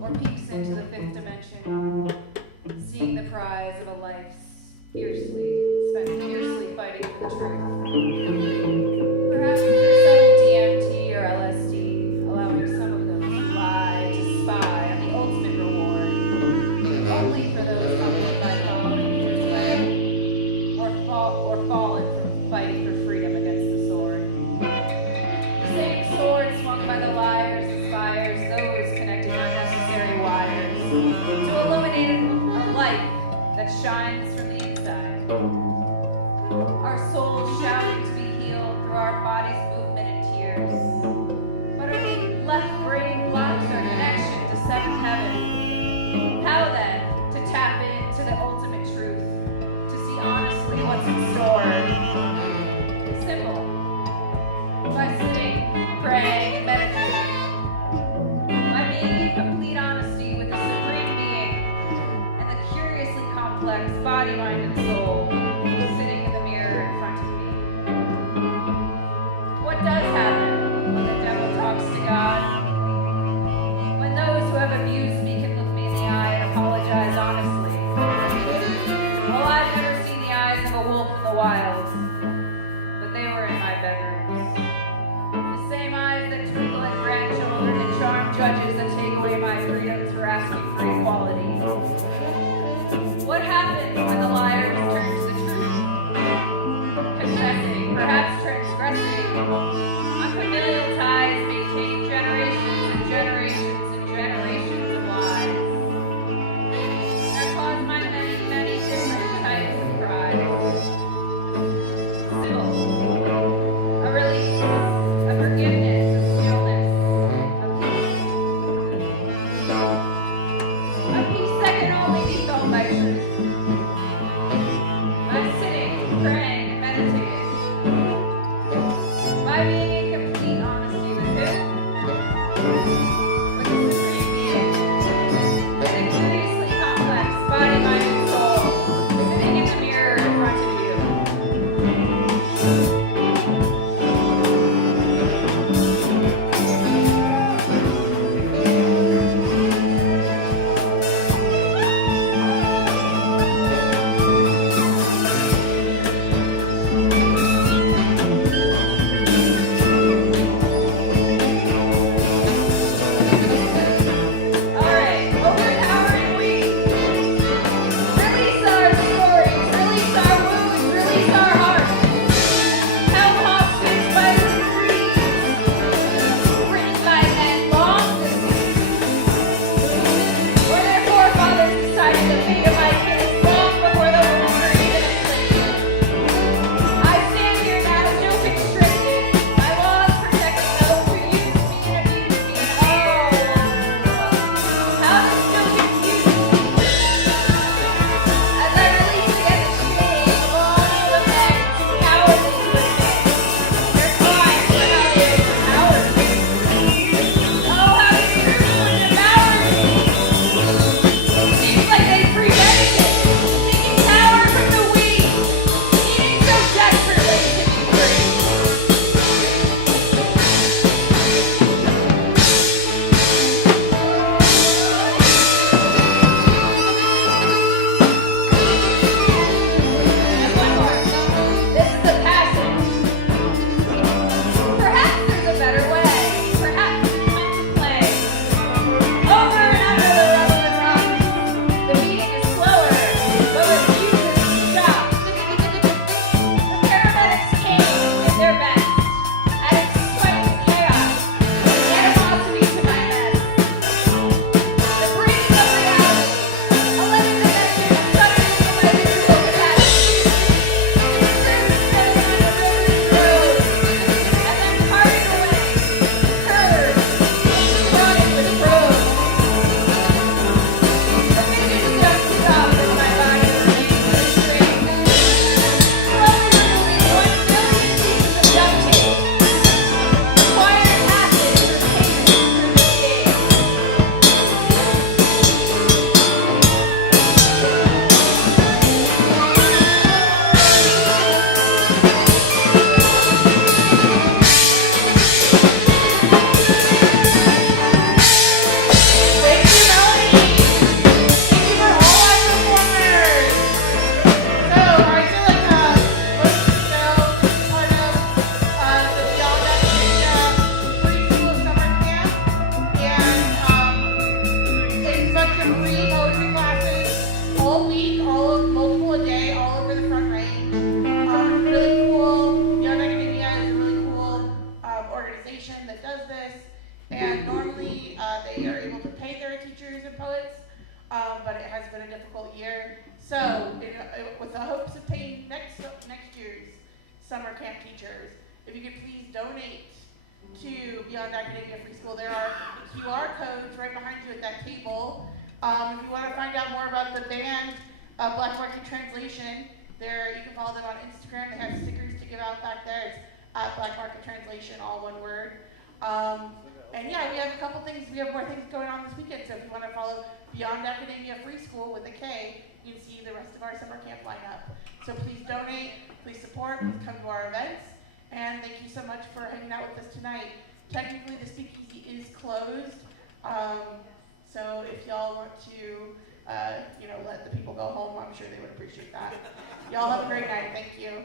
or peeks into the fifth dimension, seeing the prize of a life spent fiercely fighting for the truth. Perhaps through some DMT or LSD, allowing some of them to lie, to spy on the ultimate reward, only for those humbled by following his way, or fallen from fighting for freedom against the sword. The same sword swung by the liars inspires those connecting unnecessary wires to illuminate a light that shines from the inside. Our souls shouting to be healed through our body's movement and tears. But our left brain blocks our connection to seventh heaven. How then to tap into the ultimate truth, to see honestly what's in store? Simple. By sitting, praying, and meditating. By being in complete honesty with the Supreme Being and the curiously complex body, mind, and soul sitting in the mirror in front of me. What does happen when the devil talks to God? When those who have abused me can look me in the eye and apologize honestly. Well, I've never seen the eyes of a wolf in the wild, but they were in my bedrooms. The same eyes that twinkle at grandchildren and charm judges that take away my freedoms for asking for equality. What happens when the liar returns to the truth? Confessing, perhaps transgressing, on familial ties maintaining generations and generations and generations of lies. That caused my many, many different types of pride. Civil, a release, a forgiveness, a stillness, a peace that can only be felt by truth. By sitting, praying, and meditating. By being in complete honesty with who? With the Supreme Being. And a curiously complex body, mind, and soul sitting in the mirror in front of you. summer camp teachers. If you could please donate to Beyond Academia Free School. There are QR codes right behind you at that table. If you want to find out more about the band, Black Market Translation, there you can follow them on Instagram. They have stickers to give out back there. It's at Black Market Translation, all one word. And yeah, we have a couple things. We have more things going on this weekend. So if you want to follow Beyond Academia Free School with a K, you can see the rest of our summer camp lineup. So please donate, please support, please come to our events. And thank you so much for hanging out with us tonight. Technically, the speakeasy is closed. So if y'all want to, let the people go home, I'm sure they would appreciate that. Y'all have a great night. Thank you.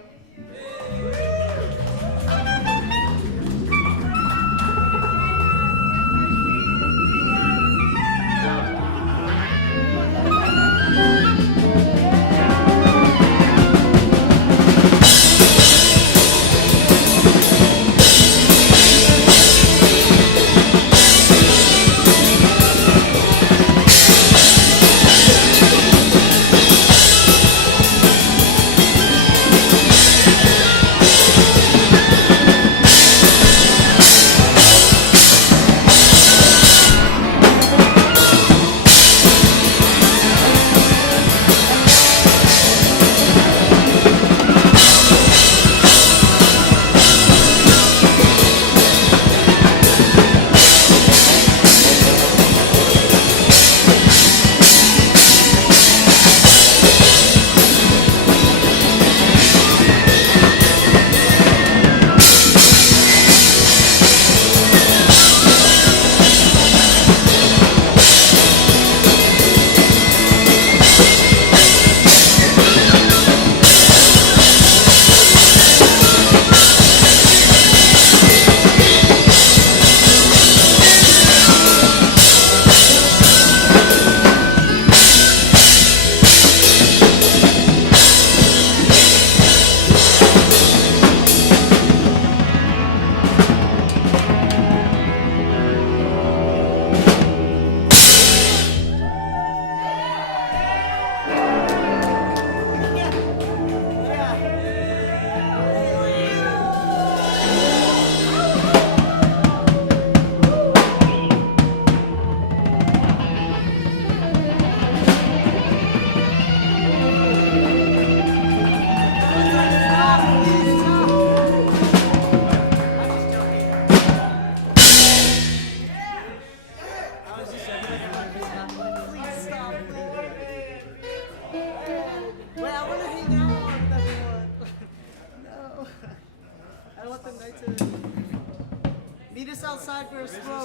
outside for a smoke. It's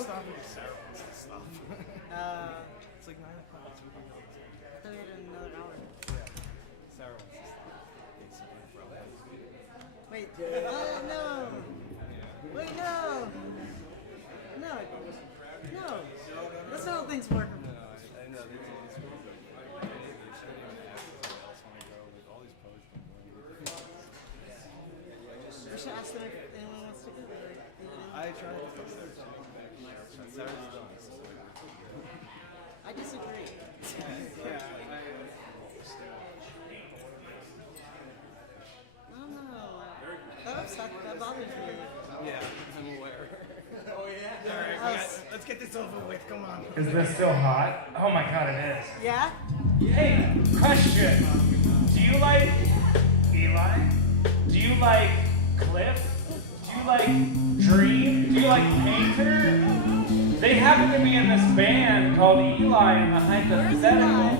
like 9 o'clock. It's really late. I thought we had another hour. Sarah wants to stop. Wait, no. Wait, no. No. No. That's not how things work. I know. We should ask them if anyone wants to go. I tried to fix that. Sarah's done. I disagree. That bothers me. Yeah, I'm aware. Oh yeah? Alright, let's get this over with, come on. Is this still hot? Oh my god, it is. Yeah? Hey, question. Do you like Eli? Do you like Cliff? Do you like Dream? Do you like Painter? They happen to be in this band called Eli and the Hypothetical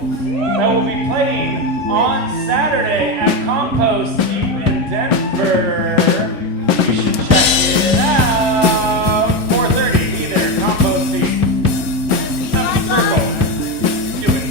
that will be playing on Saturday at Compost in Denver. You should check it out. 4:30, be there. Compost Circle. Do it.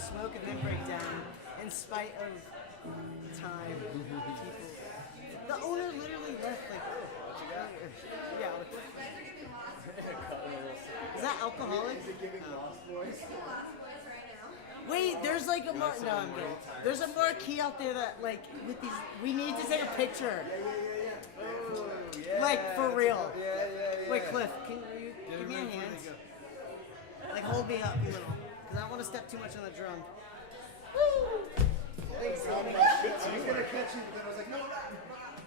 smoke and then break down in spite of time. People. The owner literally left like, yeah. Is that alcoholic? Wait, there's like a no, I'm good. There's a marquee out there that like with these. We need to take a picture. Like for real. Wait, Cliff, can you give me a hand? Like hold me up a little, cause I don't want to step too much on the drum. Woo! Thanks, I was gonna catch you, but then I was like, no.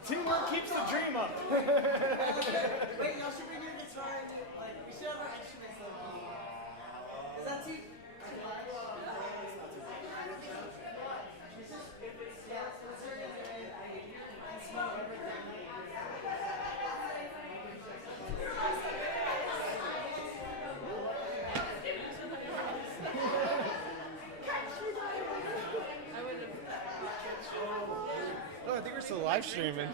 Teamwork keeps the dream up. Wait, y'all should bring your guitar and like we should have our instruments like is that too much? Oh, I think we're still live streaming.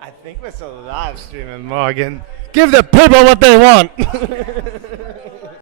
I think we're still live streaming, Morgan. Give the people what they want.